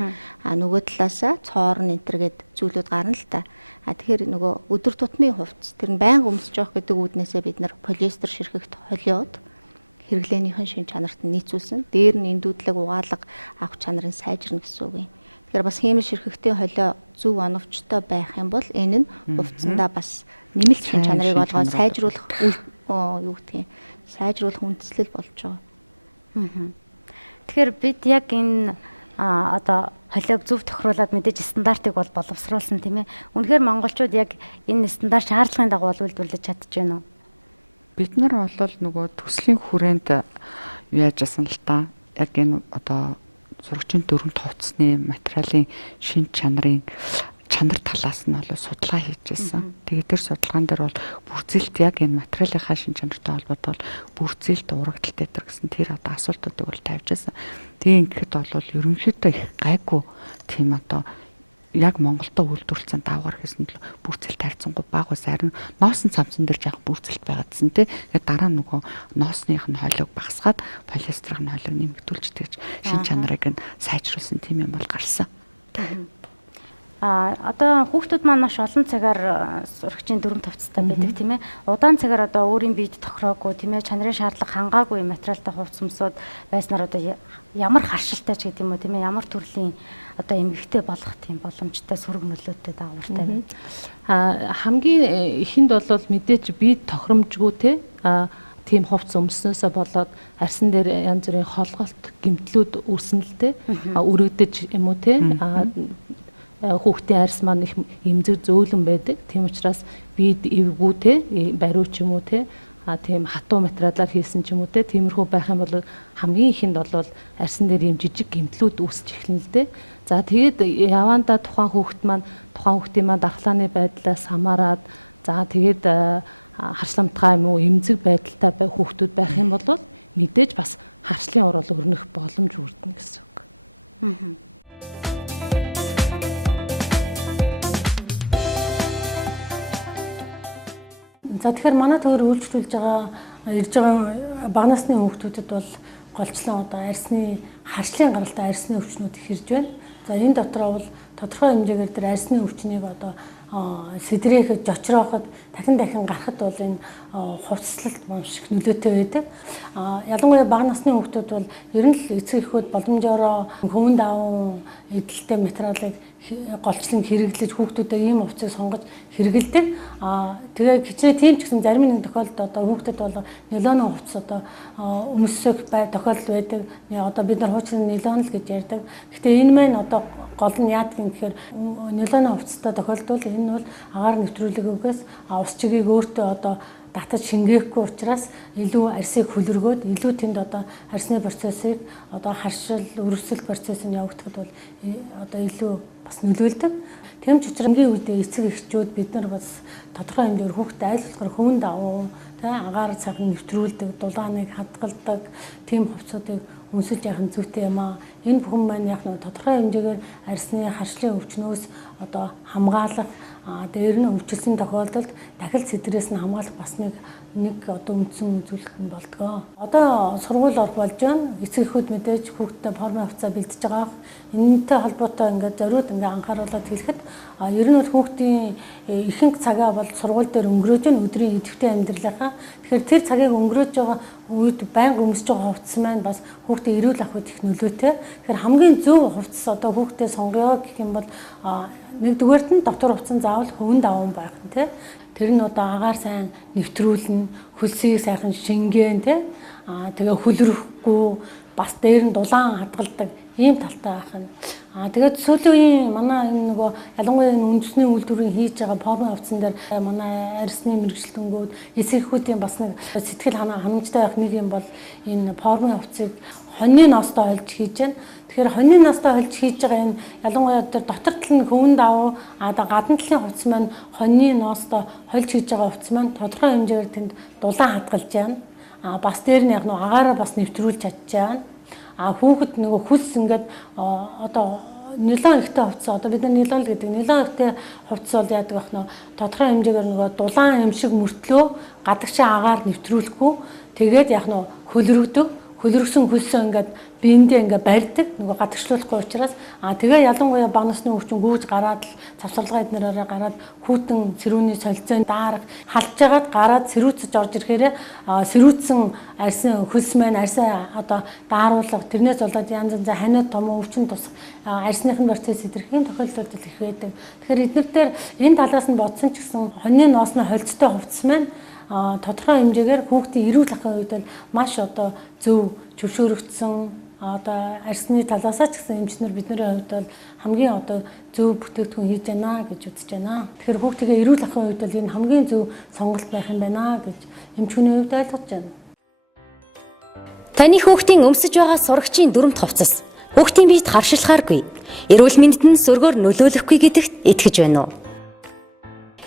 Нөгөө талаасаа цоорн энтергээд зүйлүүд гарна л та. Тэгэхээр нөгөө өдөр тутмын хувцас тэр нь байнга өмсөж явах гэдэг үүднээсээ бид нар полиэстер ширхэгт холиод хэрэглээнийхэн шин чанарт нь нийцүүлсэн. Дээр нь эндүүдлэг угаалга авах чанарын сайжирна гэсэн үг юм. Тэгэхээр бас хэмэл ширхэгтийн холио зөв оновчтой байх юм бол энэ нь хувцсандаа бас нэмэлт шин чанарыг олгоод сайжруулах юу гэдгийг сайжруулах үндэслэл болж байгаа. Тэгэхээр бид яг энэ одоо холиог зөв тохируулаад мэдээж стандартыг бол боловсруулсан тийм ээ. Үнэхээр монголчууд яг энэ стандарт шаардлагын дагуу үйлдвэрлэж чадчихжээ нөө. Бид нар бол нөгөө төслийн хүрээнд яажсан л та. Яг энэ одоо сургачийн дүрмт хувцсны материалын шин чанар талаас нь бол судалгаа хийжсэн. Тэгээд тэр судалгаан дээр бол бүрзэлт яг энэ материалынхаа шин чанартай холбоотой бүрзэлт урагдaltaй дээр гэсэн тэр одоо асуултуудыг бол тавьжсэн. Тэгээ ингэхэд бол ерөнхийдөө их гайгүй тийм одоо яг Монголдо үйлдвэрлэсэн даавар гэсэн л бүрзэлт хайрцангуй баг ус харин ноосн цамцсан дээр жаахан бүрзэлт байгаадсэн тий. Тэгээд дараа нөгөө ноосных нь холиог багасгаад полиэстерийн холиог нэмэгдүүлждэг шин чанарыг нь сайжруулсан тийм юм бол гарсан. Одоо хүүхдүүд маань маш олон цагаар сургачийн дүрм тавцтай байдаг тийм ээ. Удаан цагаар одоо өөрийн биед тохироогүй тийм ээ чанарын шаардлага хангаагүй материалтай хувцс өмсөд байснаар одоо ямар харшилтай ч гэдэг юм уу тийм ээ. Ямар төрлийн одоо эмгэгтэй болох тийм боломжтой сөрөг нөлөөтэй даавартай байна. Хамгийн ихэнд бол мэдээч биед тохиромжгүй тийм хувцс өмснөөсөө болоод арьсан дээр янз бүрийн холголт гэмтлүүд үүснэ л дээ. Өргөдөж юм уу тийм хүүхдийн арьс маань их эмзэг зөөлөн байдаг. Тийм учраас бид эвгүй те бариу ч юм уу те тийм хатуу материалаар хийсэн ч юм уу те тиймэрхүү байх юм бол хамгийн ихэнд бол арьсан дээр юм жижиг гэмтлүүд үүсч эхэлнэ л дээ. За тэгээд явандаа тухайн хүүхдийн маань дархлааны байдлаас хамаарад за тэгээд харшламтгай юм уу эмзэг байдалтай хүүхдүүд байх юм бол мэдээж бас харшлын урал өрнөх боломж үрдэнэ гэсэн үг. За тэгэхээр манай төр үйлчлүүлж байгаа ирж байгаа бага насны хүүхдүүдэд бол голчлон одоо арьсны харшлын гаралтай арьсны өвчнүүд их ирж байна. За энэ дотроо бол тодорхой хэмжээгээр тэр арьсны өвчнийг одоо сэдрээхэд жочрооход дахин гарахад бол энэ хувцаслалт маш их нөлөөтэй байдаг. Ялангуяа бага насны хүүхдүүд бол ер нь л эцэг эхүүд боломжоор хөвөн даван эдэлтэй материалыг голчлон хэрэглэж хүүхдүүдэд ийм хувцсыг сонгож хэрэгэлдэг. Тэгээ хичнээн тийм ч гэсэн зарим нэг тохиолдолд одоо хүүхдэд бол нилоны хувцас одоо өмсөх тохиолдол байдаг. Одоо бид нар хуучин нилон л гэж ярьдаг. Гэхдээ энэ маань одоо гол нь яадаг юм гэхээр нилоны хувцастай тохиолдвол энэ бол агаар нэвтрүүлэгээс ус чигийг өөртөө одоо татаж шингээхгүй учраас илүү арьсыг хөлөргөөд илүү тэнд одоо арьсны процессыг одоо харшил өрөвсөл процесс нь явагдахад бол одоо илүү бас нөлөөлдөг. Тэм ч учраас энгийн үедээ эцэг эхчүүд бид нар бас тодорхой хэмжээгээр хүүхдэд аль болохоор хөвөн давуу агаар цаг нэвтрүүлдэг, дулааныг хадгалдаг тийм хувцсуудыг өмсөж явах нь зүйтэй юм аа. Энэ бүхэн маань яг нэг тодорхой хэмжээгээр арьсны харшлын өвчнөөс одоо хамгаалах дээр нь өвчлсөн тохиолдолд дахил сэтрээс нь хамгаалах бас нэг одоо үндсэн үзүүлэлт нь болдгоо. Одоо сургууль орох болж байна. Эцэг эхүүд мэдээж хүүхдэд формын хувцас бэлдэж байгаа. Энэтэй холбоотой ингээд зориуд ингээд анхааруулад хэлэхэд ер нь бол хүүхдийн ихэнх цагаа бол сургууль дээр өнгөрөөж байна өдрийн идэвхтэй амьдралынхаа. Тэгэхээр тэр цагийг өнгөрөөж байгаа үед байнга өмсөж байгаа хувцас маань бас хүүхдийн эрүүл ахуйд их нөлөөтэй. Тэгэхээр хамгийн зөв хувцас одоо хүүхдээ сонгоё гэх юм бол нэгдүгээрт нь дотор хувцас заавал хөвөн даван байх нь тий. Тэр нь одоо агаар сайн нэвтрүүлнэ, хөлсийг сайхан шингээн тий. Тэгээ хөлрөхгүй бас дээр нь дулаан хадгалдаг ийм талтай байх нь. Тэгээд сүүлийн үеийн манай энэ нөгөө ялангуяа энэ үндэсний үйлдвэрийн хийж байгаа формын хувцсан дээр манай арьсны мэрэгчлэнгүүд эсэх хүүхдийн бас нэг сэтгэл ханамжтай байх нэг юм бол энэ формын хувцсыг хоньны ноостой олж хийж байна. Тэгэхээр хоньны ноостой олж хийж байгаа энэ ялангуяа тэр дотор тал нь хөвөн давуу гадна талын хувцс маань хоньны ноостой олж хийж байгаа хувцс маань тодорхой хэмжээгээр тэнд дулаан хадгалж байна. Бас дээр нь яг нөгөө агаараа бас нэвтрүүлж чадж байна. Хүүхэд нөгөө хүс ингээд одоо нилон ихтэй хувцас одоо бид нар нилон л гэдэг. Нилон ихтэй хувцас бол яадаг байх нөө тодорхой хэмжээгээр нөгөө дулаан юм шиг мөртлөө гадагшаа агаар нэвтрүүлэхгүй тэгээд яг нөө хөлрөгдөг. Хөлрөгсөн хөлсөө ингээд биендээ ингээд барьдаг нөгөө гадагшлуулахгүй учраас тэгээ ялангуяа бага насны хүүхдэн гүйж гараад л цавцарлагаа эднэрээрээ гараад хүүтэн цэрүүний солилцоонд даарах халж ягаад гараад сэрүүцэж орж ирэхээр сэрүүцсэн арьсан хөлс маань арьсаа одоо дааруулга тэрнээс болоод янз янз ханиад том өвчин тус арьсныхын процесс идэрхийн тохиолдол их байдаг. Тэгэхээр эднэртээр энэ талаас нь бодсон ч гэсэн хоньны ноосны холцтой хувцас маань тодорхой хэмжээгээр хүүхдийн эрүүл ахуйн үед бол маш одоо зөв зөвшөөрөгдсөн одоо арьсны талаасаа ч гэсэн эмчнэр бидний хувьд бол хамгийн одоо зөв бүтээгдэхүүн хийж байна гэж үзэж байна. Тэгэхээр хүүхдийн эрүүл ахуйн үед бол энэ хамгийн зөв сонголт байх юм байна гэж эмчхүний хувьд ойлгож байна. Таны хүүхдийн өмсөж байгаа сурагчийн дүрмт хувцас хүүхдийн биед харшилхааргүй. Эрүүл мэндэд нь сөргөөр нөлөөлөхгүй гэдэгт итгэж байна уу?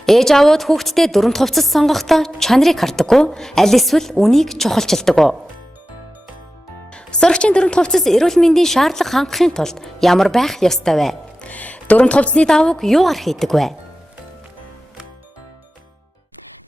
Ээж аавууд хүүхдтэй дүрмт хувцас сонгохдоо чанарыг хардаггүй, аль эсвэл үнийг чухалчилдаг уу? Сурагчийн дүрмт хувцас эрүүл мэндийн шаардлага хангахын тулд ямар байх ёстой вэ? Дүрмт хувцсны давууг юугаар хийдэг вэ?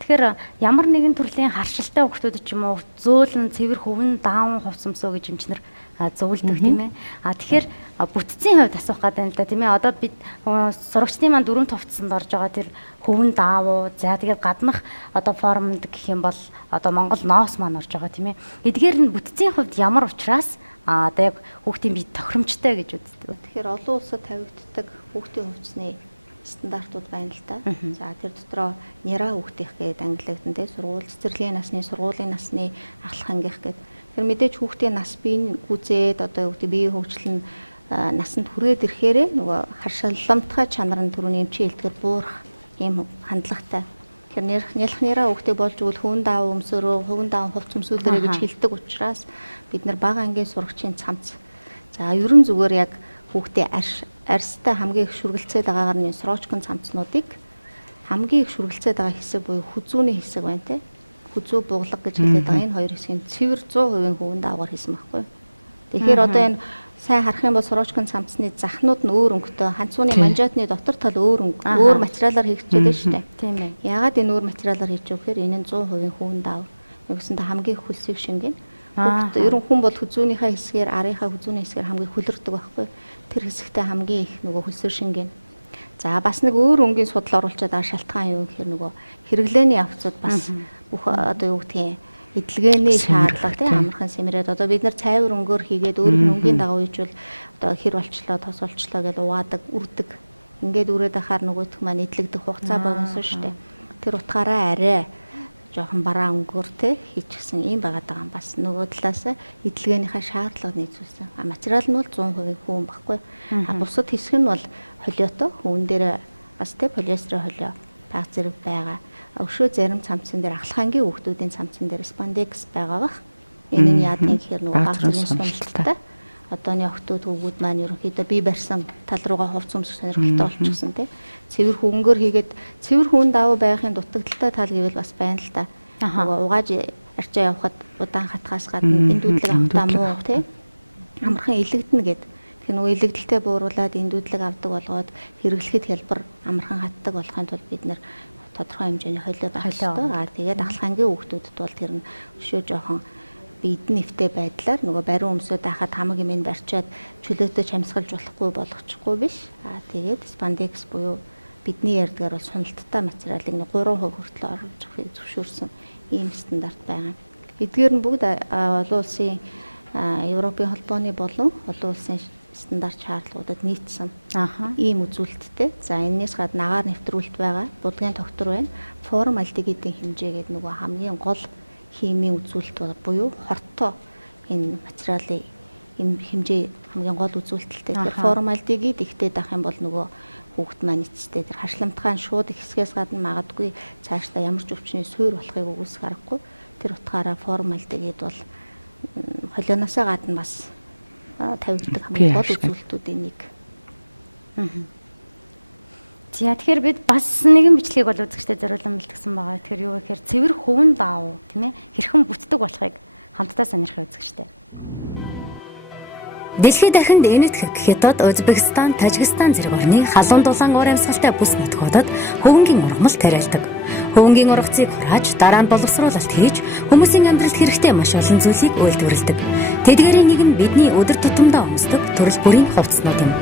Тэгэхээр ямар нэгэн төрлийн харшилтай хүүхдүүд ч юм уу зөөлөн, цэвэр, хөвөн, даавн хувцас өмсөө гэж эмчнэр зөвлөдөг тийм ээ. Тэгэхээр бүтцийн хувьд асуух гэдэг юм л да тийм ээ. Одоо бид сурагчдын маань дүрмт хувцсанд орж байгаа тэр хөвөн даавуу за тэгээд гаднах одоо формд гэх юм бол одоо Монгол ноос маань орж байгаа тийм ээ. Эдгээр нь бүтцийн хувьд ямар учраас одоо яг хүүхдийн бие тохиромжтой гэж үздэг. Тэгэхээр олон улсад тавигддаг хүүхдийн хувцсны стандартууд байна л да. За тэр дотроо нера хүүхдийнх гэдэг ангилагдсан тийм сургууль цэцэрлэгийн насны, сургуулийн насны, ахлах ангийнх гэдэг. Тэр мэдээж хүүхдийн нас биеийн гүзээд одоо юу гэдэг биеийн хөгжил нь насанд хүрээд ирэхээрээ нөгөө харшилламтгай чанар нь түрүүний эмчийн хэлдгээр буурах ийм хандлагатай. Тэгэхээр нялхнараа хүүхдийг болж өгвөл хөвөн даав өмсөөрөө, хөвөн даав хувц өмсүүлээрэ гэж хэлдэг учраас бид нар бага ангийн сурагчийн цамц. За ерөн зүгээр яг хүүхдээ арьстай хамгийн их шүргэлцээд байгаагаар нь сроочкон цамцнуудыг хамгийн их шүргэлцээд байгаа хэсэг буюу хүзүүний хэсэг байна те. Хүзүү буглаг гэж хэлээд байгаа энэ хоёр хэсгийн цэвэр 100% хөвөн даавар хийсэн байхгүй. Тэгэхээр одоо энэ сайн харах юм бол сроочкон цамцны захнууд нь өөр өнгөтэй, ханцууны манжаатны дотор тал өөр материалаар хийгдчихэд байна шүү дээ. Тийм ээ. Яагаад энэ өөр материалаар хийж байгаа гэхээр энэ нь 100% хөвөн даав. Нэгсэндээ хамгийн их хөлсийг шингэн. Хүүхд ерөн хүн бол хүзүүнийхээ хэсгээр, арийнхаа хүзүүний хэсгээр хамгийн хөлөрдөг байхгүй. Тэр хэсэгтээ хамгийн их нөгөө хөлсөөр шингэн. За бас нэг өөр өнгийн судал оруулчаад байгаа шалтгаан юу гэхээр нөгөө хэрэглээний явцад бас бүх одоо юу гэдгийг эдлгээний шаардлага тийм амархан сэмрээд одоо бид нар цайвар өнгөөр хийгээд өөр өнгийн дагуу хийжвэл одоо хэр болчлоо тос болчлоо гэдээ уваадаг үрдэг ингээд үрээд ахаар нөгөөх маань эдлэгдэх хугацаа богиносон шүү дээ. Тэр утгаараа арай жоохон бараа өнгөөр те хийчихсэн юм байгаад байгаа юм. Бас нөгөө талаас эдлэгэнийхээ шаардлагыг нийцүүлсэн. Материал нь бол 100% хүүн баггүй. Бусад хэсэг нь бол холиотой хүүн дээр бас те полиэстерийн холио баг зэрэг байгаа. Өшөө зарим цамцсан дээр ахлах ангийн хүүхдүүдийн цамцсан дээр спандекс байгаа бах. Энэ нь яадаг гэхээр нөгөө баг зэрэг сумлалтай. Одооны охтууд хүүгүүд маань ерөнхийдөө бие барьсан тал руугаа хувц өмсөх сонирхолтой болчихсон те. Цэвэр хүүнгөр хийгээд цэвэр хүүн давуу байхын дутагдaltaй тал гэвэл бас байна л та. Нөгөө угааж арчаа явахад удаан хатгаас гадна эндүүдлэг авахтаа муу те. амархан илэгдэнэ гэд. Тэгэхээр нөгөө илэгдэлтэй бууруулад эндүүдлэг авдаг болгоод хэрэглэхэд хялбар амархан хатдаг болохын тулд бид нэр тодорхой хэмжээний холио байх ёстой. Тэгээд ахлахангийн хүүхдүүдэд бол тэр нь өшөө жоохон бидэн нэвтэй байдлаар нөгөө бариу өмсөд байхад хамаг юм барьчаад чөлөөтэй чамсгалж болохгүй болгочихгүй биш. Тэгээд спандекс буюу бидний ярьдгаар бол суналттай материалыг 3% хүртэл оруулж авахыг зөвшөөрсөн ийм стандарт байгаа. Эдгээр нь бүгд олон улсын Европын холбооны болон олон улсын стандарт шаардлагуудад нийцсэн ийм үзүүлэлттэй. За энэс гадна агаар нэвтрүүлэлт байгаа. Будгийн тогтвор байна. Формальдегидийн хэмжээ гэдэг нөгөө хамгийн гол химийн үзүүлэлт буюу хортой энэ материалын энэ хэмжээ хамгийн гол үзүүлэлттэй. Тэгэхээр формальдегид ихтэй дах юм бол нөгөө хүүхэд маань эцэстээ тэр харшламтгаан шууд ихсгээс гадна магадгүй цаашдаа ямар ч өвчний суурь болохыг үгүйсэх аргагүй. Тэр утгаараа формальдегид бол холионосоо гадна бас тавигддаг хамгийн гол үзүүлэлтүүдийн нэг. За тэгэхээр бид бас нэгэн бичлэгийг бол үзэгчдэд зориулсан бэлтгэсэн байгаа. Тэгэхээр юу гэхээр цэвэр хөвөн даав тийм ээ хэрхэн бүтдэг болохыг хамтдаа сонирхох үзэгчтэй. Дэлхийд дахинд Энэтхэг, Хятад, Узбекистан, Тажикстан зэрэг орны халуун дулаан уур амьсгалтай бүс нутгуудад хөвөнгийн ургамал тариалдаг. Хөвөнгийн ургацыг хурааж дараа нь боловсруулалт хийж хүмүүсийн амьдралд хэрэгтэй маш олон зүйлийг үйлдвэрлэдэг. Тэдгээрийн нэг нь бидний өдөр тутамдаа өмсдөг төрөл бүрийн хувцснууд юм.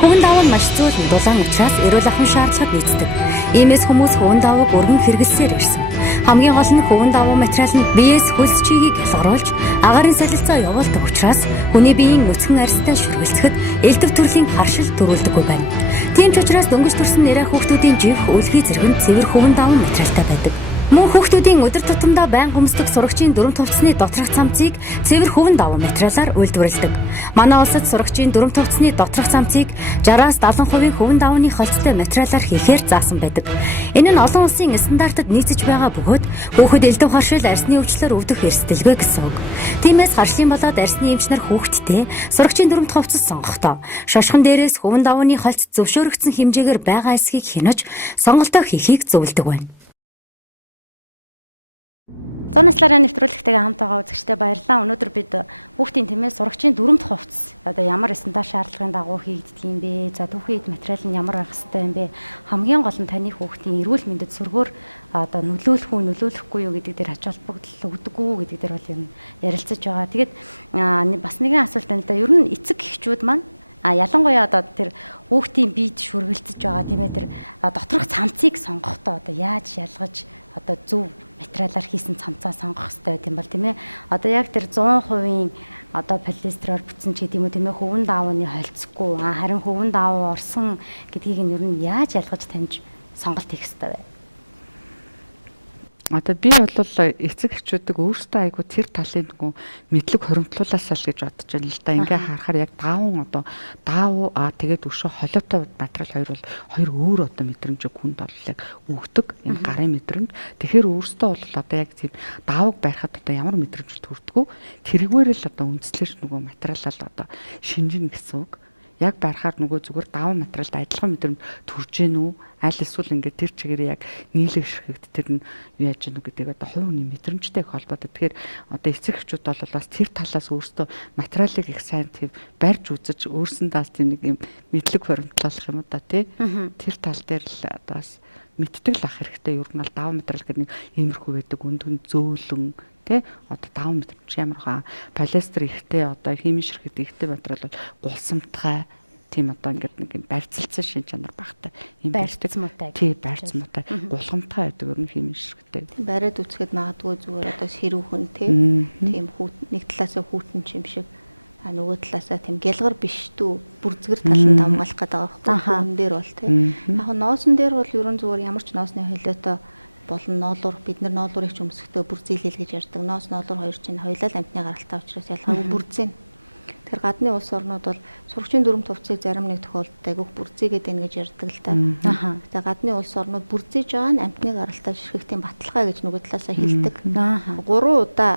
Хөвөн даав нь маш зөөлөн дулаан учраас эрүүл ахуйн шаардлагад нийцдэг. Иймээс хүмүүс хөвөн даавыг өргөн хэрэглэсээр ирсэн. Хамгийн гол нь хөвөн даав материал нь биеэс хөлс чигийг ялгаруулж агаарын солилцоо явуулдаг учраас хүний биеийн нүцгэн арьстай шүргэлцэхэд элдв төрлийн харшил төрүүлдэггүй байна. Тийм ч учраас дөнгөж төрсэн нэрэ хүүхдүүдийн живх, үлгий зэрэг нь цэвэр хөвөн даав материалтай байдаг. Мөн хүүхдүүдийн өдөр тутамдаа байнга өмсдөг сурагчийн дүрм тувцсны доторх цамцыг цэвэр хөвөн даав материалаар үйлдвэрлэдэг. Манай улсад сурагчийн дүрм тувцсны доторх цамцыг 60-аас 70% хөвөн даавны холцтой материалаар хийхээр заасан байдаг. Энэ нь олон улсын стандартад нийцэж байгаа бөгөөд хүүхэд элдв харшил арьсны өвчлөөр өвдөх эрсдэлгүй гэсэн үг. Тиймээс харшлын болоод арьсны эмч нар хүүхэдтэй сурагчийн дүрмт хувцас сонгохдоо шошгон дээрээс хөвөн даавны холц зөвшөөрөгдсөн хэмжээгээр байгаа эсхийг хянаж сонголтоо хийхийг зөвлөдөг байна. Наслаарай нэвтрүүлэгтэйгээ хамт байгаа үзэгчтэй баярлалаа. Өнөөдөр бид хүүхдийн тэмээ сурагчийн дүрмт хувцас одоо ямар стандарт шаардлагын дагуу хийгддэг юм бэ? За түүхийн эд материал нь ямар байх хэвтэй юм бэ? Хамгийн гол нь таны хүүхдийн эрүүл мэндэд сүргээр одоо нөлөөлөх үү, нөлөөлөхгүй юу гэдэг дээр ач холбогдол өгдөг үү гэдэг дээр бол юм ярилцаж байгаа. Тэгээд бас нэгэн асуулт байна л да. Ер нь эцэг эхчүүд маань ялангуяа одоо тэр хүүхдийн биед шүргэлцэж байгаа тийм ээ тэр доторх цамцыг сонгохдоо одоо яаж ялгаж одоо зөв материалаар хийсэн цамцаа сонгох хэрэгтэй байт юм бол тийм ээ. Одоо яг тэр 100% одоо полиэстерээр бүтсэн ч гэдэм үү тийм ээ хөвөн даавны холцгүй харин хөвөн даав орсон гэдгийг нь ер нь яаж ялгаж таньж сонголт хийх хэрэгтэй вэ? Одоо би бол эцэг эхчүүдэг өөрсдөө айгу тэр талын нөгөө мэдлэг хоримтлуулаасаа л гэж бодож байна л да. Ингээ харахаар яг даав тэгээд өшөө холиотой материал хоёр өөр одоо мэдрэмжийг хүнд оллыг өгдөг. Энэ гарын мэдрэмж. Тэгэхээр өөрсдөө бол одоо яг тийм даавыг барихад одоо ямар мэдрэмж төрдгөө тэргээр л одоо үндэслэж нөгөө материалаа л одоо шинжин гэсэн үг. Яг барихаар нөгөө зүгээр даав материалд адилхан мэдрэмж төрж гэнэ үү? Аль эсвэл ингээд тэр чигээр яг нийлэгшрэхэд тэр нь юу яаж гэнэ гэдэг одоо хувь хүний мэдрэмжтэй холбоотой. Тэгэхээр одоо эцэг эхчүүд бол бас тэр талаас өөрсдөө материалыг их сайн тийм барьж үзэж өөрсөндөө тийм нэг юм мэдлэг баримтлуулах юм да тий. Тэр тал дээр л одоо бас мэддэг л ах хэрэгтэй. Ер нь бол даав материал гэдэг нэг иймэрхүү байдаг өндгөн зөөлөн тэ одоо даав мэдрэмж ямар хаа полиэстер ихтэй одоо химийн ширхэг ихтэй материал бол гулсамтгай тийм одоо ингээд нэг юм барьцалцсан шин чанар багтай юм барьдаг тий барьцмуутай гулгамтгай байдаг ер нь химийн ширхэгтэй бариад үсгэд магадгүй зүгээр одоо сэрүүхэн тийм хүүт нэг талаасаа хүүтэн ч юм шиг нөгөө талаасаа тийм гялгар биш дүү бүрзгэр таланд хамгаалах гэдэг байгаа байхгүй хүн дээр бол тийм яг ноосон дээр бол ер нь зүгээр ямар ч ноосны холиотой болон ноолуур бид нар ноолуурыг ч өмсөхдөө бүрзийлэл гэж ярьдаг. Ноос ноолуур хоёр чинь хоёулаа амтны гаралтай учраас ялгаагүй бүрзийн. Тэгэхээр гадны улс орнууд бол сурагчийн дүрм тувцыг зарим нэг тохиолдолд айгүйх бүрзийгээд байна гэж ярьдаг л да. Тэгээ гадны улс орнууд бүрзийж байгаа нь амтны гаралтай ширхэгтийн баталгаа гэж нөгөө талаасаа хэлдэг. 3 удаа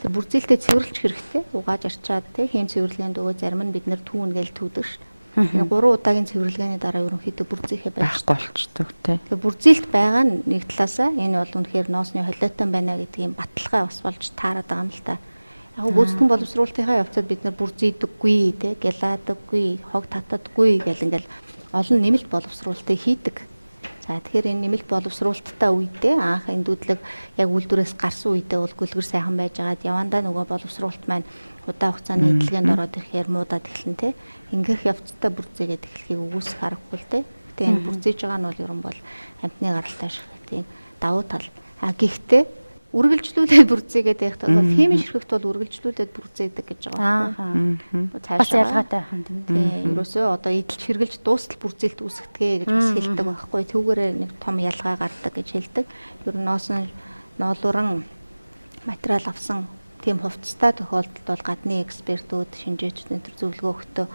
тэр бүрзийлтэд цэвэрлэж хэрэгтэй. Угааж арчаад тий хийм цэвэрлэгэнд өгөө зарим нь бид нар түүн гээл түүдэг ш. 3 удаагийн цэвэрлэгээний дараа ерөнхийдөө бүрзийхэ байхгүй болчдөг тий. Тэгээ бүрзийлт байгаа нэг талаасаа энэ бол үнэхээр ноосны холиотой байна гэдэг юм баталгаа бас болж таарад байгаа юм л та. Яг гүйцэтгэн боловсруулалтынхаа явцад бид нар бүр зийдэггүй, тэ гялаадаггүй, хог татдаггүй гэл ингээл олон нэмэлт боловсруулалтыг хийдэг. За тэгэхээр энэ нэмэлт боловсруулалттай үедээ анх эндүүдлэг яг үйлдвэрээс гарсан үедээ бол гүлгэр сайхан байжгаад явандаа нөгөө боловсруулалт маань удаа хугацааны эдлэгэнд ороод ирэхээр муудаад эхэлнэ тэ. Ингээх явцтай бүрзээгээд эхлэхийг үгүйсэх аргагүй л тэ. Гэтэ энэ бүрзээж байгаа нь бол ерөн бол амьтны гаралтай ширхтийн давуу тал. Гэхдээ үргэлжлүүлээд бүрзээгээд байх тул химийн ширхэгт бол үргэлжлүүлээд бүрзээдэг гэж байгаа юм. Бас ялгаатай байна тийм. Ерөөсөө одоо эдэлж хэрглэж дуустал бүрзээлт үүсгэдэг гэж бас хэлдэг байхгүй. Түүгээрээ нэг том ялгаа гардаг гэж хэлдэг. Ер нь ноолуран материал авсан тийм хувцастай тохиолдолд бол гадны экспертүүд, шинжээчдийн төр зөвлөгөө өгтөө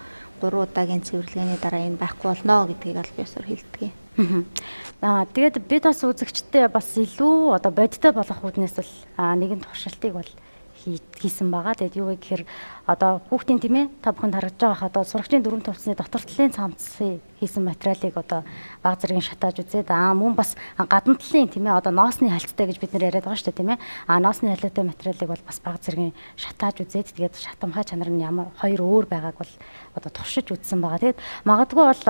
3 удаагийн цэвэрлэгээний дараа энэ байхгүй болно гэдгийг аль биесээр хэлдэг. Тэгээд бид бас үзэгчтэй бас илүү одоо бодиттой болох үүднээс бол нэгэн туршилтыг бол хийсэн байгаа. Тэгээд юу вэ гэхээр одоо хүүхдийн тийм ээ та бүхэнд харагдж байгаа одоо сурагчийн дүрм төвчний дотор талын цамцын хийсэн материалыг одоо баг зэргийн шатааж үзээд мөн бас гадна талын тийм ээ одоо ноосны хальттай гэж бид нэр яриад байгаа шүү дээ тийм ээ ноосны хальттай материалыг бол бас баг зэргийн шатааж үзээд тэгээд шатамхай чанар нь ямар хоёр өөр байгааг бол одоо туршиж үзсэн байгаа. Тэгээд магадгүй бол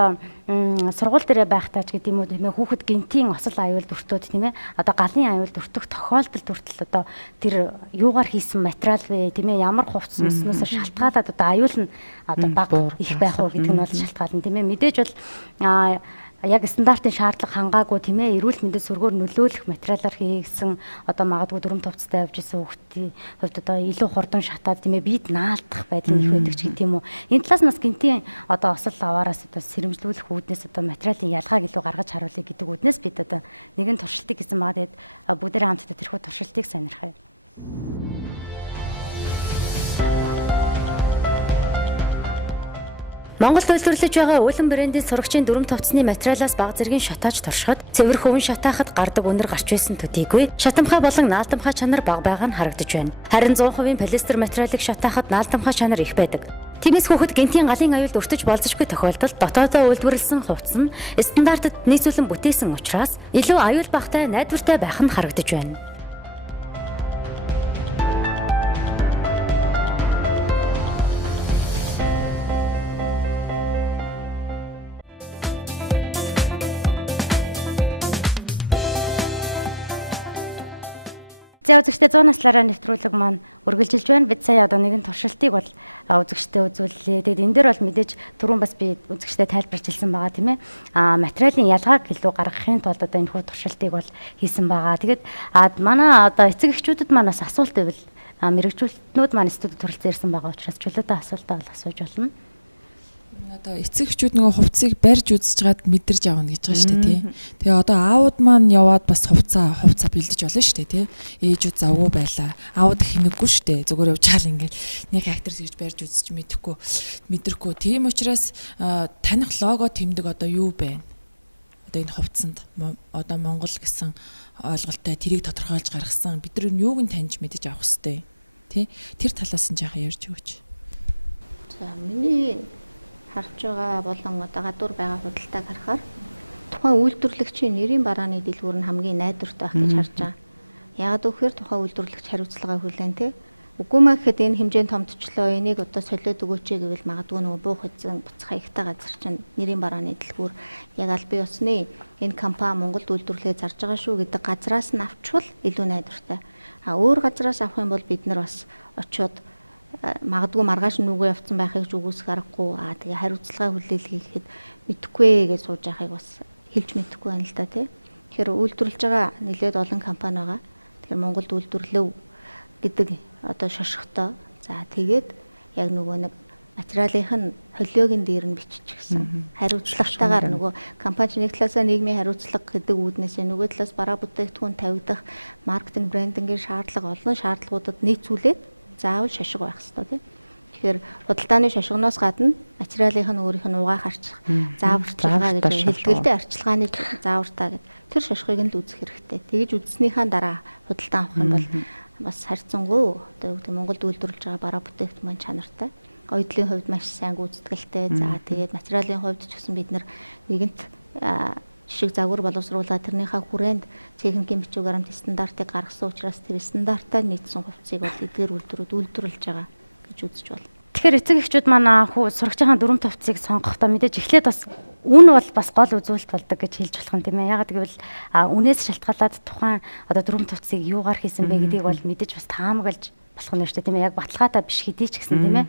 сургууль дээрээ байхдаа ч гэдэм үү тийм ээ хүүхэд гинтийн осол аюул дүртүүд тийм ээ одоо галын аюул дүртэх тохиолдолд хүртэл одоо тэр юугаар хийсэн материал вэ тийм ээ ямар хувцас мөснөөс шалтгаалаад одоо аюул нь одоо бага их байх уу гэдэг нь бол шалтгаална тийм ээ мэдээж бол яг стандартын шаардлага хангаагүй тийм ээ эрүүл мэндэд сөргөөр нөлөөлөх материалаар хийгдсэн одоо магадгүй дүрм товцтой явж исэн хүүхдийн хувьд одоо илүү хурдан шатаад тийм ээ биед наалдах байдал их байдаг ч гэдэм үү энэ талаас нас гинтийн одоо осол аваараас одоо сэрэмжлүүлэх үүднээс одоо материалын ялгааг илүү гаргаж харуулъя гэдэг үүднээс бид одоо нэгэн туршилтыг хийсэн байгаа. Тэгээд бүгдээрээ хамтдаа тэрхүү туршилтыг сонирхъя. Монголд үйлдвэрлэж байгаа Uelun брендийн сурагчийн дүрм товцны материалаас бага зэргийн шатааж туршихад цэвэр хөвөн шатаахад гардаг үнэр гарч байсан төдийгүй шатамхай болон наалдамхай чанар бага байгаа нь харагдаж байна. Харин 100% полиэстер материалыг шатаахад наалдамхай чанар их байдаг. Тиймээс хүүхэд гинтийн галын аюулд өртөж болзошгүй тохиолдолд дотоодоо үйлдвэрлэсэн хувцас нь стандартад нийцүүлэн бүтээсэн учраас илүү аюул багтай найдвартай байх нь харагдаж байна. За үзэгчдээ 100 наслаараа нэвтрүүлэг маань үргэлжилж байна. Бид сая одоо нэгэн туршилтыг бол үзэгчдээ үзүүллээ. Тэгээд энэ дээр бол мэдээж түрүүн бас би үзэгчдээ тайлбарч хэлсэн байгаа тийм ээ. Материалын ялгааг илүү гаргахын тулд одоо энэ хүү туршилтыг бол хийсэн байгаа. Тэгээд манай одоо эцэг эхчүүдэд манаас асуулт байвал мэрэгжүүлтнүүд маань студид төрөлцөн ирсэн байгаа учраас чөлөөтэй асуултаа бол асууж болно. Одоо эцэг эхчүүд нөгөө хувцсыг барьж үзэж гад мэдэрч авна гэж байгаа шүү дээ тий. Тэгээ одоо аауд маань яваад бас хувцаа бэлдэж болно шүү дээ тий. Ээжүүд завгүй байлаа. Аауд хинэггүй шүү дээ. Зүгээр явжаал ингээл нэг актрис гэж барьж үзэж мэдрэхгүй. Тийм учраас таних лого тэмдэг одоо юу байна? Одоо энэ хувцсанд одоо Монгол гэсэн ойлголттой тэрийг тодорхойлж гаргасан. Бид нар юуг нь таньж мэдэж авах хэрэгтэй тий. Тэр талаас нь жаахан ярьж өгөөч. За миний харж байгаа болон одоо гадуур байгаа худалдааг харахаар тухайн үйлдвэрлэгчийн нэрийн барааны дэлгүүр нь хамгийн найдвартай байх гэж харж байгаа. Яагаад гэвэл тухайн үйлдвэрлэгч хариуцлагаа хүлээн тэ. Үгүй маа гэхэд энэ хэмжээнд томдчлоо энийг одоо солиод өгөөч гэвэл магадгүй нөгөө буух эзэн буцах хаягтай газар чинь нэрийн барааны дэлгүүр яг аль бие усны энэ компани Монголд үйлдвэрлэлээ зарж байгаа шүү гэдэг газраас нь авчвал илүү найдвартай. Өөр газраас авах юм бол бид нар бас очиод магадгүй маргааш нүгөө явцсан байхыг ч үгүйсэх аргагүй. Тэгээ хариуцлагаа хүлээл хийхэд мэдэхгүй гэж сууж байхыг бас хэлж мэдэхгүй байна л да тий. Тэгэхээр үйлдвэрлэж байгаа нэлээд олон компани байгаа. Тэгэхээр Монголд үйлдвэрлэв гэдэг одоо шошготой. За тэгээд яг нөгөө нэг материалынх нь холиогийн дээр нь биччихсэн. Хариуцлагатайгаар нөгөө компани нэг талаасаа нийгмийн хариуцлага гэдэг үүднээс нөгөө талаас бараа бүтээгдэхүүн тавигдах маркетинг брендингийн шаардлага олон шаардлагуудад нийцүүлээд заавал шошго байх хэрэгтэй тийм. Тэгэхээр худалдааны шошгоноос гадна материалынх нь өөрийнх нь угаах арчилга, зааварчилгаа гэж хэлтгэлтэй арчилгааны заавартаа гэдэг тэр шошгыг нь л үзэх хэрэгтэй. Тэгэж үзснийхаа дараа худалдан авах юм бол бас харьцангуй одоо Монголд үйлдвэрлэж байгаа бараа бүтээгдэхүүн чанартай. Ойдлын хувьд маш сайн гүйцэтгэлтэй. За тэгээд материалын хувьд ч гэсэн бид нэгэнт жишг загвар боловсруулаад тэрнийхээ хүрээнд техникийн бичиг баримт стандартыг гаргасан учраас тэр стандартаар нийцсэн хувцсыг бол эдгээр үйлдвэрүүд үйлдвэрлэж байгаа гэж үзэж байна. Тэгэхээр эцэг эхчүүд маань сурагч байгаа дүрм товцыг сонгохдоо мэдээж эхлээд бас үн бол бас гол үзүүлэлт болдог гэж хэлж болох юм тийм ээ. Ягаад гэвэл үнээс шалтгаалаад тухайн одоо дүрм товцыг юугаар хийсэн бэ гэдгийг бол мэдээж бас таамаглаж болох нь шүү дээ тийм ээ. Яг баталгаатай биш хэдий ч гэсэн тийм ээ.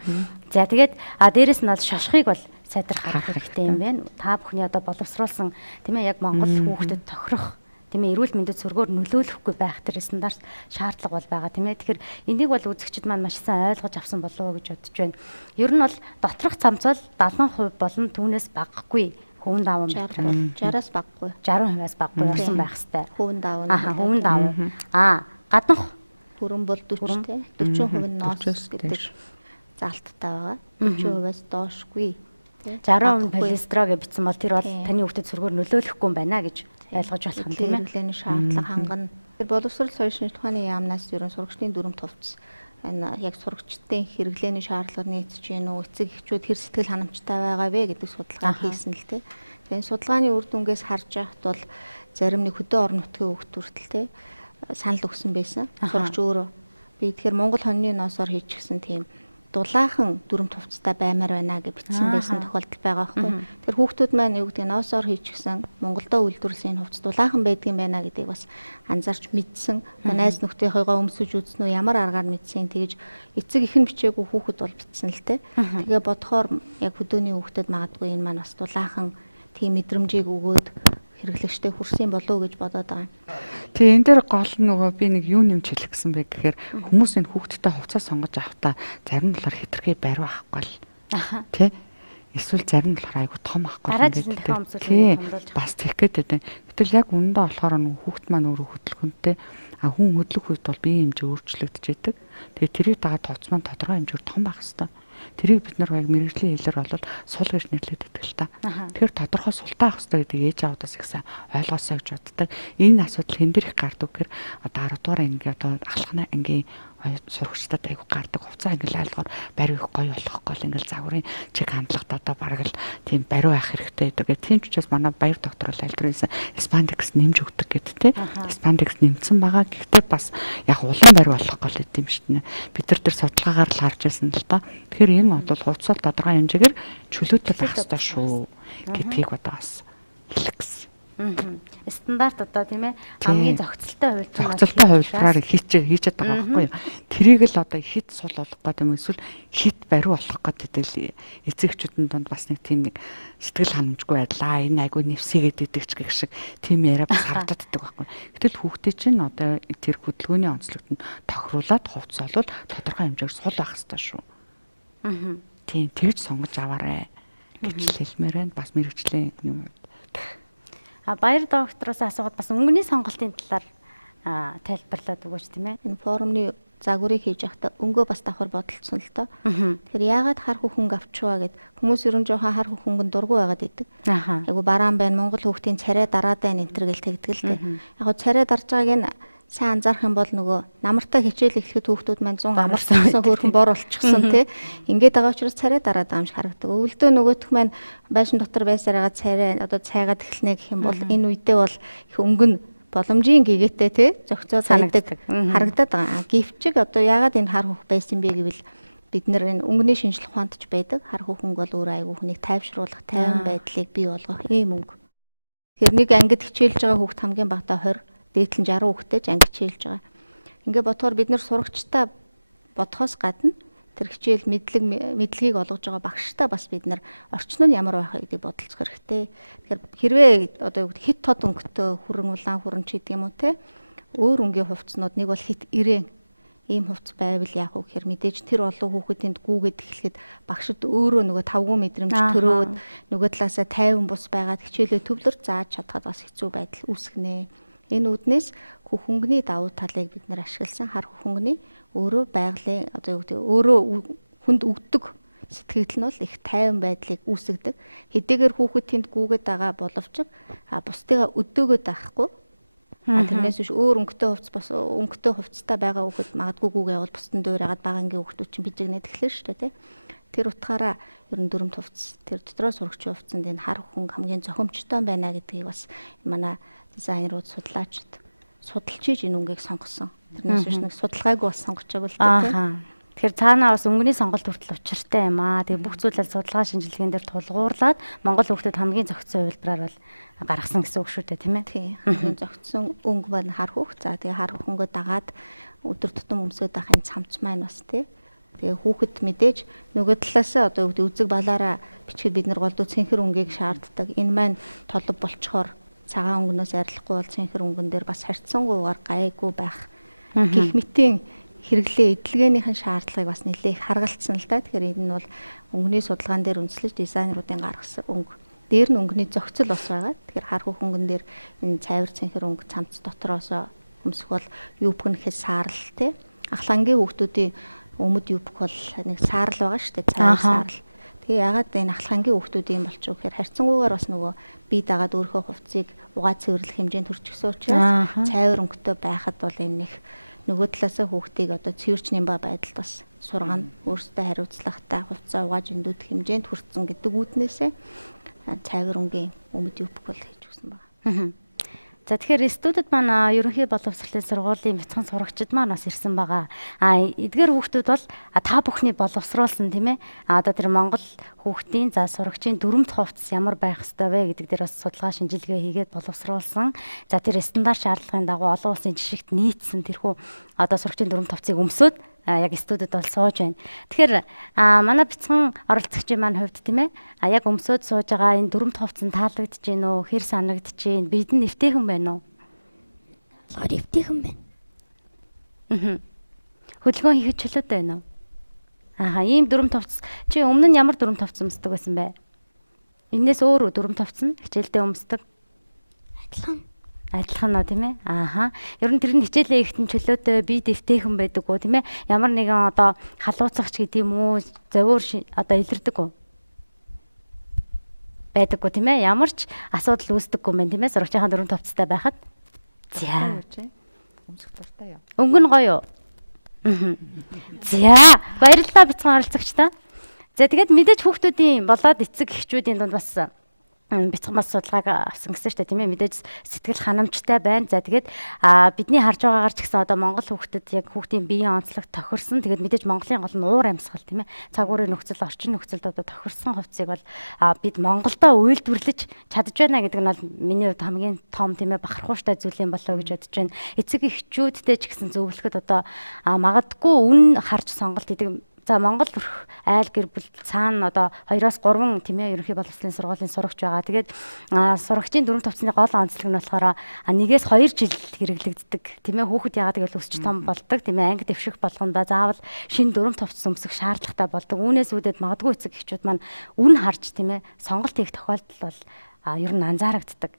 За тэгээд дээрэс нь бол шошхыг бол сайдар гаргах хэрэгтэй юм байна. Та бүхний одоо боловсруулсан тийм ээ яг Монгол хүүхдэд тохирох тийм ээ эрүүл мэндэд сүргээр нөлөөлөхгүй байх тэр стандарт шаардлага бол байгаа тийм ээ. Тэгэхээр энийг бол үзэгчид маань маш сайн ойлгож авсан болов уу гэж бодож байна. Ер нь бол доторх цамцал 70% болон түүнээс багагүй хөвөн давуу метр. 60-аас багагүй. 60%-аас багагүй орсон байх хэвээр. Хөвөн давуу. Хөвөн давуу. Гаднах хүрэн бол 40 те 40% нь ноос гэдэг залттай байгаа. 40%-аас доошгүй. 60% полистроо гэж бичсэн бол тэр бол таны хүүхдэд сүргээр нөлөөлөхгүй юм байна гэж ойлгож болох юм тийм ээ. Хэрэглээний шаардлага хангана. Тэр боловсрол соёл шинжилгээний яамнаас ерөн сурагчдын дүрм товц энэ яг сурагчдын хэрэглээний шаардлагыг нийцэж гин үү, эцэг эхчүүд хэр сэтгэл ханамжтай байгаа вэ гэдэг судалгаа хийсэн л те. Тэгээд судалгааны үр дүнгээс харж байхад бол зарим нэг хөдөө орон нутгийн хүүхд хүртэл те санал өгсөн байсан. Сурагч өөрөө би тэгэхээр Монгол хоньны ноосоор хийчихсэн тийм дулаахан дүрм товцтой баймаар байна гэж бичсэн байсан тохиолдол байгаа байхгүй. Тэр хүүхдүүд маань юу гэдэг ноосоор хийчихсэн Монголдо үйлдвэрлэсэн хувцас дулаахан байдгийн байна гэдгийг бас анзаарч мэдсэн. Найз нөхдийнхөөгөө өмсөж үзсэн үү ямар аргаар мэдсэн тэгэж эцэг ихэн бичээгүй хүүхэд бол бичсэн л те. Тэгээ бодохоор яг хөдөөний хүүхдэд магадгүй энэ маань бас дулаахан тийм мэдрэмжийг өгөөд хэрэглэгчтэй хүрсэн болов уу гэж бодоод байгаа. Тэгээ энэ дээр гол нь нөгөө би нэг юу нэмж хэлэх гэсэн бэ гэхээр хүмүүс энэ хүүхдтэй хувцас сонгож авахдаа зарим нь болохоор хитрхи бариу авахгүй л. Тэ? Эсвэл зарим нь болохоор айгу том авахгүй л. Тий. Бас тэгэх гээд байна. Гэтэл яг үнэндээ болохоор нөгөө хүүхд маань өөрөө хөдөлгөөнтэй хүн хөдлөх үед бол биеийн хэмжээ өөрчлөгдөж идэг. Тэгээ тэрийг дагаад хувцас маань тодорхой хэмжээр том байх хэвээр. Тэрийг бид нар яг мэрэгжлийн хэлээр бол сул гэж нэрлэдэг л та. Тэгэхээр тодорхой султай авах хэрэгтэй гэдэг ээж аавдаас их сайн ойлгосоо гэж боддог. Энэ асуудал хэн дээр их гардаг гэхээр одоо 10 дугаар анги одоо ахлахны ангийн сурагчдад айгу гардаг хувцас англи айлгаар бариу их гоё болохгүй л ингээл загварын чиг хандлагад одоо бараг л тийм бариу авах хэрэгтэй гэдэг. Тийм ч учраас манай баяр доктор бол альтрынсэн спандекс нэмж өгдөг гэдэг те. Спандекс нэмсэн байгаа. Гэхдээ бас яг улаан бариу болохгүй л гэдэм шүү дээ. Бид нар тэр судалгаагаар л харж байсан л та. Тэгэхээр энэ бол хувцас тодорхой хэмжээгээр чөлөөтэй байх ёстой шүү гэдгийг одоо бас хэлэх гэсэн. Стандарт одоо тийм ээ хамгийн зохицолтой хувилбараар хийж байгаа байхгүй юу. Тэрийг л одоо хит сул болох гэдэг юм эсвэл хит бариу болох гэдэг л эцэгчүүдийн донд бас нэг тийм нэг сэтгэл ханамжгүй байдлаа. Энэ айгүй нэвсэгээд идэг ч гэх шиг тийм яриа бас харагдаад байдаг байхгүй. Гэтэл хүүхдээ чинь одоо тэр хөдөлгөөний онцлогтод тохируулаад хувцас бол тодорхой хэмжээгээр сул байх хэрэгтэй шүү. Тийм тэгж сонгож аваарэ гэж хэлмээр байна. Бас мэрэгжлийн юм. Баяр доктороос асуугаад бас өнгөний сонголтын талаар тайлбарлаад өгөөч тийм ээ. Энэ форумны загварыг хийж явахдаа өнгөө бас давхар бодолцсон л доо. Тэгэхээр яагаад хар хөхөнгө авчваа гэд хүмүүс ерөн жоохон хар хөхөнгөнд дургу байгаад идэг. Айгу бараан байна, Монгол хүүхдийн царай дараад байна энэ төр гэл тэгдэг л дээ. Яг го царай дарж байгааг нь сайн анзаарах юм бол нөгөө намартаа хичээл эхлэхэд хүүхдүүд маань 100 амарсан хөөрхөн бор болчихсон тий. Ингээд байгаа учраас царай дараад байгаа юм шиг харагдаг. Өвөлдөө нөгөөх маань байшин дотор байсараа царай одоо цайгаад эхлэнэ гэх юм бол энэ үедээ бол их өнгөн боломжийн гэгээтэй тий зохицоо санагддаг харагдаад байгаа. Гэвчиг одоо яагаад энэ хар хөх байсан бэ гэвэл бид нар энэ өнгөний шинжлэх ухаантч байдаг. Хар хөхөнгө бол өөр айгүй хүнийг тайвшруулах, тайван байдлыг бий болгох ийм өнгө. Тэгэхээр нэг ангид хичээлж байгаа хүүхд хамгийн багадаа 20 дээдлэн 60 хүүхдэд ч анги хичээлж байгаа. Ингээ бодохоор бид нар сурагчтай бодхоос гадна тэр хичээл мэдлэгийг олгож байгаа багштай бас бид нар орчин нь ямар байх гэдгийг бодолцох хэрэгтэй. Тэгэхээр хэрвээ одоо хит тод өнгөтэй хүрэн улаан хүрэн ч гэдэг юм уу те өөр өнгийн хувцснууд нэг бол хит ирээн ийм хувцс байвал яах вэ гэхээр мэдээж тэр олон хүүхэдэнд гүүгээд эхлэхэд багшд өөрөө нөгөө тавгүй мэдрэмж төрөөд нөгөө талаасаа тайван бус байгаад хичээлээ төвлөр зааж чадхад бас хэцүү байдал үүсгэнэ. Энэ үднээс хөхөнгөний давуу талыг бид нар ашигласан хар хөхөнгөний өөрөө байгалийн одоо юу гэдэг өөрөө хүнд өгдөг сэтгэл нь бол их тайван байдлыг үүсгэдэг. Хэдийгээр хүүхэд тэнд гүүгээд байгаа боловч бусдыгаа өдөөгөөд байхгүй. Тэрнээс биш өөр өнгөтэй хувцс бас өнгөтэй хувцастай байгаа хүүхэд магадгүй гүүгээ бол бусдын дөөр ягаад багангийн хүүхдүүд чинь бижигнээд эхлэн шүү дээ тий. Тэр утгаараа ер нь дүрмт хувцас тэр дотроо сурагчийн хувцсанд энэ хар хүн хамгийн зохимжтой байна гэдгийг бас манай дизайнерууд судлаачид судалж иж энэ үнгийг сонгосон. Тэрнээс биш нэг судалгаагүй бас сонгож байгаа л дээ тийм. Тэгэхээр цаанаа бас өнгөний сонголт хүртэл учиртай юм аа. Тэгээ бүх зүйлээ судалгаа шинжилгээнд дээр тулгуурлаад Монгол хүүхдэд хамгийн зохицсон хувилбараар бол гаргасан гэсэн үг шүү дээ, тийм ээ. Тийм. Хамгийн зохицсон өнгө байна хар хүүхд. За тэгээ хар хүүхнгөө дагаад өдөр тутам өмсөд байх энэ цамц маань бас тий. Тэгээ хүүхэд мэдээж нөгөө талаасаа одоо үзэг балаараа бичгээд бид нар голдуу цэнхэр өнгийг шаарддаг. Энэ маань толб болчхоор цагаан өнгнөөс арилахгүй бол цэнхэр өнгөн дээр бас харьцангуйгаар гайгүй байх. Гэх мэтийн хэрэглээ эдлэгээнийхэн шаардлагыг бас нэлээх харгалцсан л да. Тэгэхээр энэ нь бол өнгөний судалгаан дээр үндэслэж дизайнеруудын гаргасан өнгө. Дээр нь өнгөний зохицол бас байгаа. Тэгэхээр хар хүүхэн дээр энэ цайвар цэнхэр өнгө цамц дотроосоо өмсөх бол юбк нь ихэд саарл тий. Ахлангийн хүүхдүүдийн өмд юбк бол нэг саарл байгаа шүү дээ. Цайвар саарл. Тэгээ ягаад энэ ахлангийн хүүхдүүдийн болчих вэ гэхээр харьцангуйгаар бас нөгөө бие дагаад өөрийнхөө хувцсыг угаа цэвэрлэх хэмжээнд хүрчихсэн учраас цайвар өнгөтэй байхад бол энэ их нөгөө талаасаа хүүхдийг одоо цэвэрч нямба байдалд бас сургана. Өөрсдөө хариуцлагатай хувцас угааж өндөөдөх хэмжээнд хүрсэн гэдэг үүднээсээ цайвар өнгийн өмд юбк бол хийж өгсөн байна. За тэгэхээр студид маань ерөнхий боловсролын сургуулийн бяцхан сурагчид маань бас ирсэн байгаа. Эдгээр хүүхдүүд бол та бүхний боловсруулсан тийм ээ. Одоо тэр Монгол хүүхдийн за сурагчийн дүрмт хувцас ямар байх ёстой вэ гэдэг дээр бас судалгаа шинжилгээ хийгээд боловсруулсан. За тэр стандарт шаардлагын дагуу олон улсын жишгт нийцсэн тэрхүү одоо сурагчийн дүрмт хувцсыг өмсөд яг студид бол сууж байна. Тэгэхээр манай бяцхан оролцогчийн маань хувьд тийм ээ яг өмсөд сууж байгаа энэ дүрмт хувцас таалагдж гин үү, хэр санагдж гин, бид нь нэвтэйхэн байна уу? Нэвтэйхэн байна. Хөдөлгөөн хийхэд чөлөөтэй байна уу? Ийм дүрмт хувцас чи өмнө нь ямар дүрмт хувцас өмсдөг байсан бэ? Энээс өөр дүрмт хувцас нь хичээлдээ өмсдөг. Адилхан нь тийм ээ. Ер нь тэр нь хичээлээ ихтэн чөлөөтэй бие дэвтэйхэн байдаг уу тийм ээ. Ямар нэгэн одоо халууцагч гэдэг юм уу, зовоор одоо илэрдэг үү? Байдаггүй тийм ээ. Ямар ч асуудал үүсдэггүй мэн тийм ээ. Сурагчийн дүрмт хувцастай байхад. За. Өмсөх дуртай юу? Өнгө нь гоё юу? За, баярлалаа бяцхан оролцогчдаа. За тэгээд мэдээж хүүхдүүдийн болоод эцэг эхчүүдийн дунд бас бяцхан бас судалгааг авсан гэсэн шүү дээ тийм ээ. Мэдээж сэтгэл ханамжтай байна. За тэгээд бидний харж байгаагаар ч гэсэн одоо Монгол хүүхдэд яг хүүхдийн биеийн онцлог тохирсон. Тэгээд мэдээж Монголын гол нь уур амьсгал тийм ээ. Цаг уурын нөхцөл, орчин нөхцөлд одоо тохирсон хувцсыг бол бид Монголдоо үйлдвэрлэж чадж байна гэдэг нь бол миний хувьд хамгийн том тийм ээ бахархууштай зүйл юм болоо гэж бодож байна. Эцэг эхчүүдтэй ч гэсэн зөвлөхөд одоо магадгүй үн харж сонголт хийдэг. За Монгол өрх айл гэр бүл цаана одоо 2-3 тийм ээ ерөнхий боловсролын сургуулийн сурагч байгаа. Тэгээд сурагчийн дүрмт хувцсны гол онцлог нь болохоор 1-2 жил хэрэглэгддэг. Тийм ээ хүүхэд яагаад гэвэл өсч том болдог. Тийм ээ анги дэвших болгондоо заавал шинэ дүрмт хувцас өмсөх шаардлагатай болдог. Үүнээс үүдээд магадгүй эцэг эхчүүд маань үн харж тийм ээ сонголт хийх тохиолдол бол ер нь анзаарагддаг.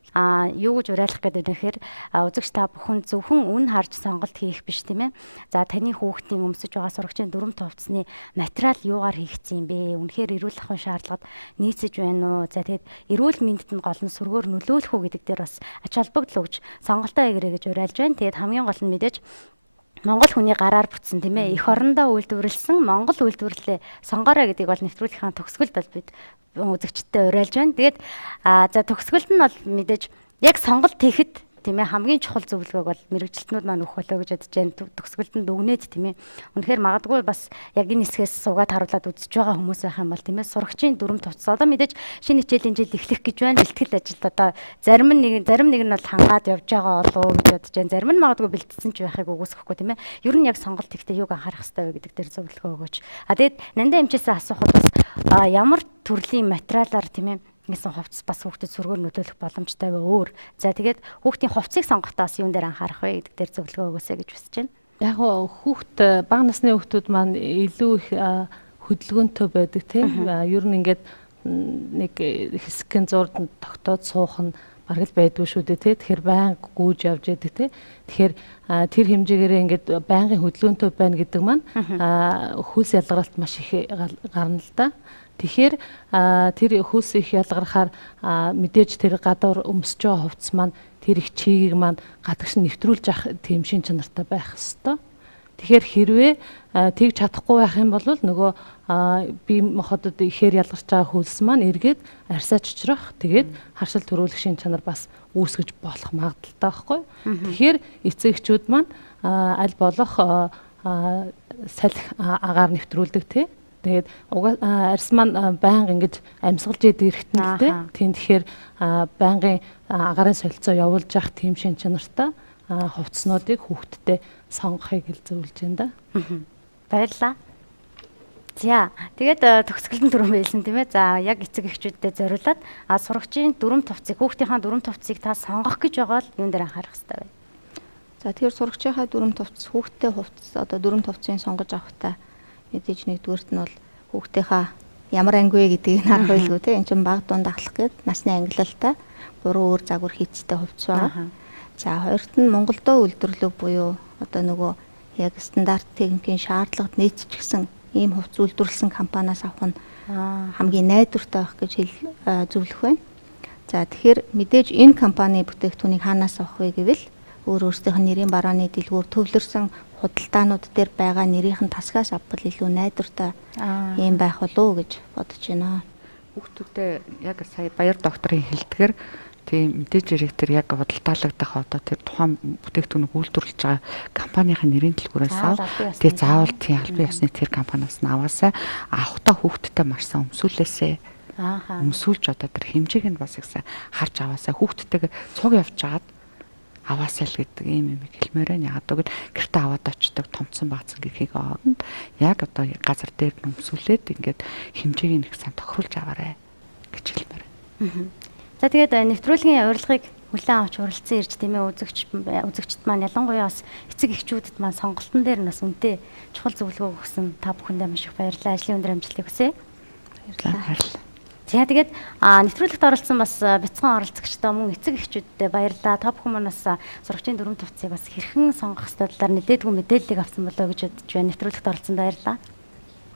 Юу гэж уриалах гэдэг вэ гэхээр үзэгч та бүхэн зөвхөн үн харж сонголт хийх биш тийм ээ. За таны хүүхдийн өмсөж байгаа сурагчийн дүрмт хувцсны материал юугаар хийгдсэн юм бэ? Үнэхээр эрүүл ахуйн шаардлагад нийцэж байна уу? За тэгээд эрүүл мэндэд нь гол нь сүргээр нөлөөлөх үү гэдэг дээр бас ач холбогдол өгч сонголтоо эгрээ гэж уриалж байна. Тэгээд хамгийн гол нь мэдээж Монгол хүний гараар бүтсэн тийм ээ. Эх орондоо үйлдвэрлэсэн Монгол үйлдвэрлэлээ сонгоорой гэдгийг бол нэвтрүүлгийн төгсгөлд бол бид үзэгчдтэй уриалж байна. Тэгээд за төгсгөлд нь бол мэдээж яг сонголт хийхэд тийм ээ хамгийн чухал зөвлөгөөг бол мэрэгчлэтнүүд маань өгөх болоо гэж бодож байна. Төгсгөлд нь дүгнээд тийм ээ. Үнэхээр магадгүй бас яг энэ хэсгээс суугаад харуулад үзэж байгаа хүмүүс байх юм бол тийм ээ сурагчийн дүрмт хувцас одоо мэдээж шинэ хичээлийн жил эхлэх гэж байна. Бэлтгэл ажил одоо зарим нэг нь бол хангаад явж байгаа болоо гэж бодож байна. Зарим нь магадгүй бэлтцсэн ч байхыг үгүйсэхгүй тийм ээ. Ер нь яг сонголт хийхдээ юуг анхаарах хэрэгтэй вэ гэдэг дээр зөвлөгөө өгөөч. Тэгээд нандаа эмчээсээ асуухад бас ямар төрлийн материалаар тийм ээ гэсэн хувцас бас хүүхдэд сүргээр нөлөөлөх боломжтой вэ өөр. За тэгээд хүүхдийн хувцсыг сонгохдоо бас юун дээр анхаарах вэ гэдэг дээр зөвлөгөө өгөөсэй гэж хүсэж байна. Яг хүүхд бага насны хүүхдүүд маань илүү их хөдөлгөөнтэй байдаг тийм. Ер нь ингээд нэг хэсгийн зурд тогтоод суух нь бараг л байдгүй шүү дээ тий. Тэгэхээр байнга гүйж явж яадаг тий. Тэгэхээр тэр хэмжээгээр ингээд байнгын хөдөлгөөнтэй байна гэдэг маань хөлс ялгаралт маш их гарна л да. Тэгэхээр тэр хөлс их ялгархаар мэдээж тэр гадуур өмсөж байгаа хувцас маань тэр их чигийг маань гадагш нь нэвтрүүлж авах тийм шин чанартай байх хэвээр. Тэгэхээр хэрвээ тэгж чадахгүй байх юм бол нөгөө бие махбодод ихээр ялгарч байгаа хөлс маань эргээд арьсаа чичрах, тэгээд харшил төрүүлэгчийн чанар бас үүсгэж болох магадaltaй байхгүй. Тэгэхээр эцэг эхчүүд маань аль болох салхи агаар нэвтрүүлдэг тий. Тэгээд арьс маань байнга ингэж амьсгалж идэг эргэтэн л дээ. Тийм тэгэхээр байнгын агарын солилцоо явуулж явах тийм шин чанартай хувцснуудыг хүүхдэд сонгохыг илзүүлж байна да. Баярлалаа. За тэгээд төгсгөлн түрүүн байлсан тийм ээ. За яг эцэг эхчүүдэд зориулаад сурагчийн дүрм товцыг хүүхдийнхаа дүрм товцыг та сонгох гэж байгаа л юун дээр анхаарах хэрэгтэй вэ? За тэгэхээр сурагчийнхаа дүрм товц хүүхдэд хувцас одоо дүрм товцыг сонгож авахтаа мэдээж нэгдүгээрт нь бол хүүхдийнхаа ямар анги вэ гэдгийг харах байлгүй те. Энд чинь баг дунд ахлах гээд насны ангилалтай 3 өөр загвар хийцтэй хувцас байгаа. За хоёрт нь Монголдөө үйлдвэрлэв буюу одоо нөгөө яг стандарт техникийн шаардлагад нийцчихсэн ийм хувцас үйлдвэрлэсэн компаниас авах нь хамгийн найдвартай байх гэж зөвлөх байна. За тэгэхээр мэдээж энэ компани бүтээгдэхүүнийг хаанаас авах вэ гэвэл өөрсдийнх нь нэрийн барааны дэлгүүр төвлөрсөн худалдаанууд дээр байгаа нэрийнхэн тасгаас авбал илүү найдвартай юм байх болов уу гэж бодож байна. Хүүхдүүдэд яг сая баяр докторын хэлдгээр тийм мэдээж ирэх тэр яг худалдаалагдах одоо тэр тухайн бүтээгдэхүүнийг үйлдвэрлэж байгаа компанийн нэрийн дэлгүүрээс тэгээ заавал тийм албан ёсны тэр компаниас нь аваасаа авахтаа хүүхдтэй маш сайн өмсүүлээсэ. Өмсүүлж одоо тэр хэмжээг нь бас их сайн харж аваасаа хүүхдтэйгээ цуг явж жагаад аваасаа л гэдэг юм хэлмээр байна. Яг одоо гэртээ аваад очдог томцсон баацсан гэхийг оронд яг одоо газар дээр нь өмсүүлээд ингээд хэмжээг нь их сайн тохируулж аваарэ гэж хэлмээр байна. За тэгээд нэвтрүүлгийн урилгыг хүлээн авч уралцсан ирж тийм ээ үзэгчд маань ялангуяа бас эцэг эхчүүдэд маань сонголтын дээр нас үнэтэй чухал зөвлөгөө өгсөн та бүхэндээ маш их баярлалаа. Ажлын өндөр амжилтыг хүсье. Баярлалаа. За тэгээд нэвтрүүлэгт оролцсон бас бяцхан оролцогчдоо мөн эцэг эхчүүдтэй баярлалаа. Та бүхэн манаас сурагчийн дүрм төвцийг бас хэрхэн сонгох ёстой талаар мэдээдгүй мэдээллийг авсан болоо гэж бодож байна. Нэвтрүүлэгт оролцсон баярлалаа.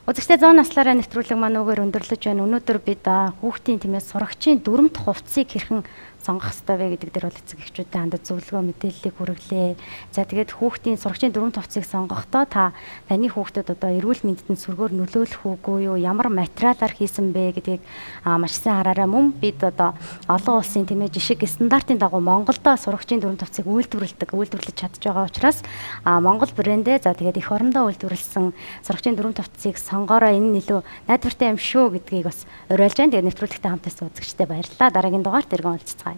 Үзэгчдээ 100 наслаараа нэвтрүүлэг маань үгээр өндөрлөж байна. Өнөөдөр бид хүүхдийн тиймээс сурагчийн дүрмт хувцсыг хэрхэн сонгох ёстой вэ гэдэг дээр бол эцэг эхчүүдэд хандаж зөвлөгөө мэдээллийг хүргэлээ. За тэгээд хүүхдийн сурагчийн дүрмт хувцсыг сонгохдоо таны хүүхдэд одоо эрүүл мэндэд сүргээр нөлөөлөх үгүй юу, ямар материалаар хийсэн бэ гэдгийг маш сайн хараарай. Мөн бид одоо олон улсын тийм ээ жишг стандартын дагуу Монголдо сурагчийн дүрмт хувцсыг үйлдвэрлэж чадж байгаа учраас Монгол брэндээ за тэгээд эх орондоо үйлдвэрлэсэн сурагчийн дүрмт хувцсыг сонгоорой. Энэ нь илүү найдвартай юм шүү гэдгийг бас уриалж байна. Тэгээд нэвтрүүлэгтээ хамтдаа үзэгчдээ баярлалаа. Дараагийн дугаарт иргэн уулзцгаая.